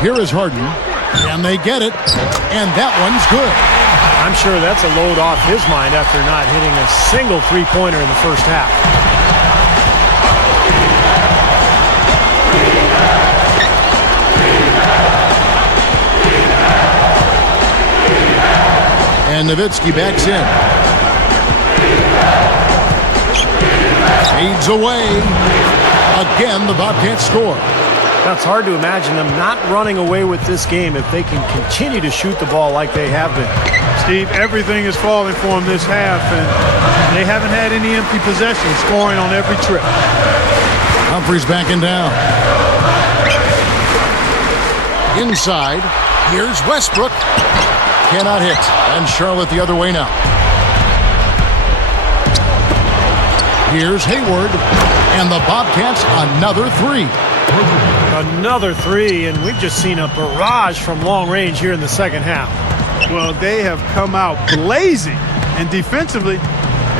Here is Harden. And they get it. And that one's good. I'm sure that's a load off his mind after not hitting a single three-pointer in the first half. And Nowitzki backs in. Fades away. Again, the Bobcats score. Now, it's hard to imagine them not running away with this game if they can continue to shoot the ball like they have been. Steve, everything is falling for them this half, and they haven't had any empty possessions, scoring on every trip. Humphries backing down. Inside, here's Westbrook. Cannot hit, and Charlotte the other way now. Here's Hayward, and the Bobcats another three. Another three, and we've just seen a barrage from long range here in the second half. Well, they have come out blazing, and defensively,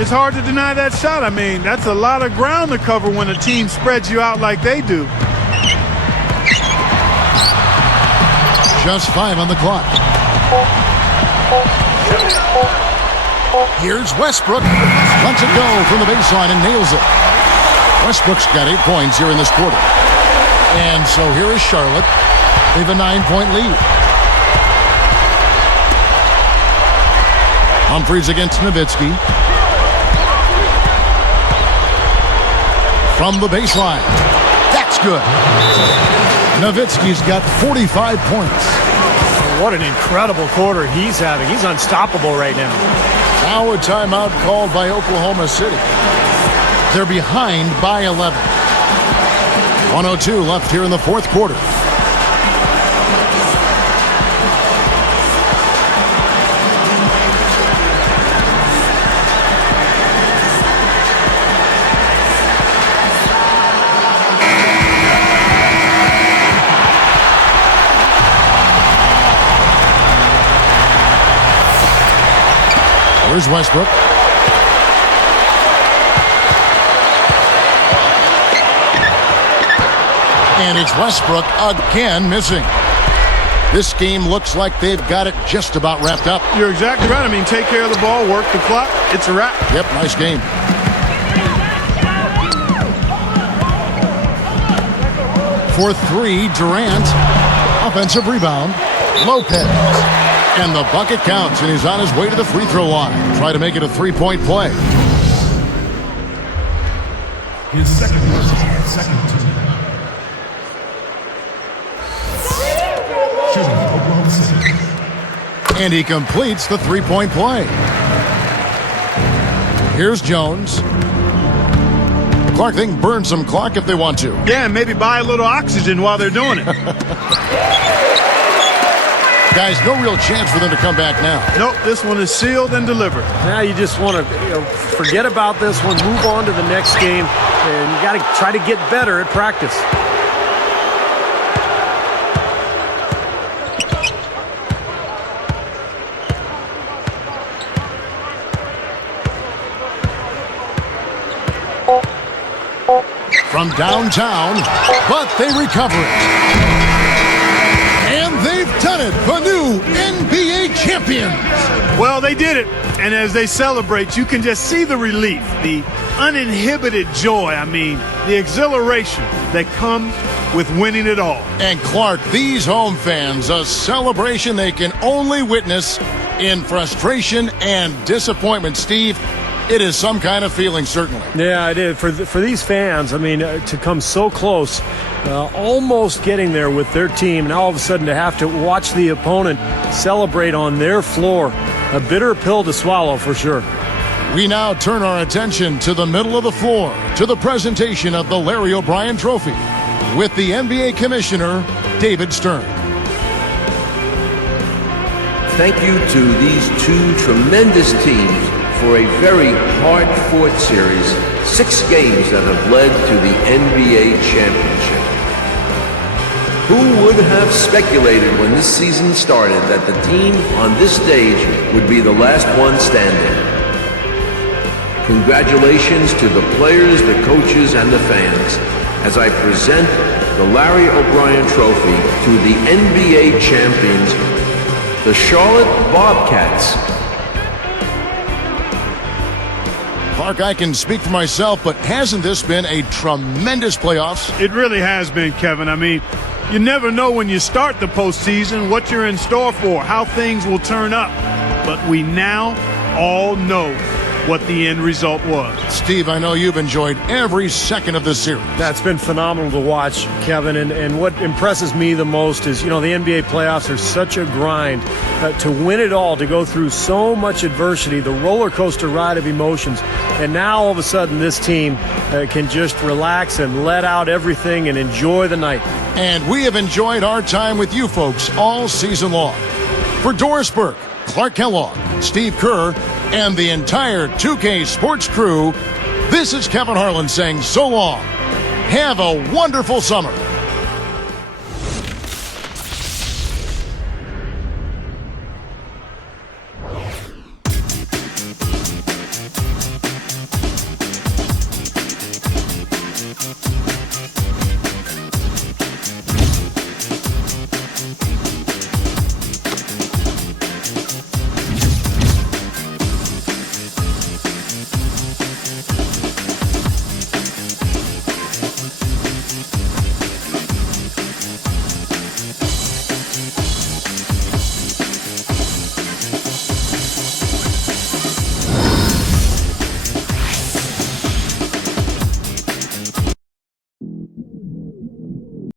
it's hard to deny that shot. I mean, that's a lot of ground to cover when a team spreads you out like they do. Just 5 on the clock. Here's Westbrook. Lets it go from the baseline and nails it. Westbrook's got 8 points here in this quarter. And so here is Charlotte. They have a 9-point lead. Humphries against Nowitzki. From the baseline. That's good. Nowitzki's got 45 points. What an incredible quarter he's having. He's unstoppable right now. Now a timeout called by Oklahoma City. They're behind by 11. 1:02 left here in the fourth quarter. Here's Westbrook. And it's Westbrook again missing. This game looks like they've got it just about wrapped up. You're exactly right. I mean, take care of the ball, work the clock. It's a wrap. Yep, nice game. For 3, Durant. Offensive rebound. Lopez. And the bucket counts, and he's on his way to the free throw line. Try to make it a 3-point play. His second team. Shooting Oklahoma City. And he completes the 3-point play. Here's Jones. The Clark thing burn some clock if they want to. Yeah, and maybe buy a little oxygen while they're doing it. Guys, no real chance for them to come back now. Nope, this one is sealed and delivered. Now you just want to forget about this one, move on to the next game, and you got to try to get better at practice. From downtown, but they recover it. And they've done it, the new NBA champions. Well, they did it. And as they celebrate, you can just see the relief, the uninhibited joy, the exhilaration that comes with winning it all. And Clark, these home fans, a celebration they can only witness in frustration and disappointment. Steve, it is some kind of feeling, certainly. Yeah, it is. For these fans, to come so close, almost getting there with their team, and all of a sudden to have to watch the opponent celebrate on their floor, a bitter pill to swallow for sure. We now turn our attention to the middle of the floor, to the presentation of the Larry O'Brien Trophy, with the NBA Commissioner, David Stern. Thank you to these two tremendous teams for a very hard-fought series, 6 games that have led to the NBA championship. Who would have speculated when this season started that the team on this stage would be the last one standing? Congratulations to the players, the coaches, and the fans as I present the Larry O'Brien Trophy to the NBA champions, the Charlotte Bobcats. Clark, I can speak for myself, but hasn't this been a tremendous playoffs? It really has been, Kevin. You never know when you start the postseason what you're in store for, how things will turn up. But we now all know what the end result was. Steve, I know you've enjoyed every second of this series. That's been phenomenal to watch, Kevin, and what impresses me the most is, the NBA playoffs are such a grind. To win it all, to go through so much adversity, the roller coaster ride of emotions, and now all of a sudden this team can just relax and let out everything and enjoy the night. And we have enjoyed our time with you folks all season long. For Doris Burke, Clark Kellogg, Steve Kerr, and the entire 2K Sports crew, this is Kevin Harlan saying so long. Have a wonderful summer.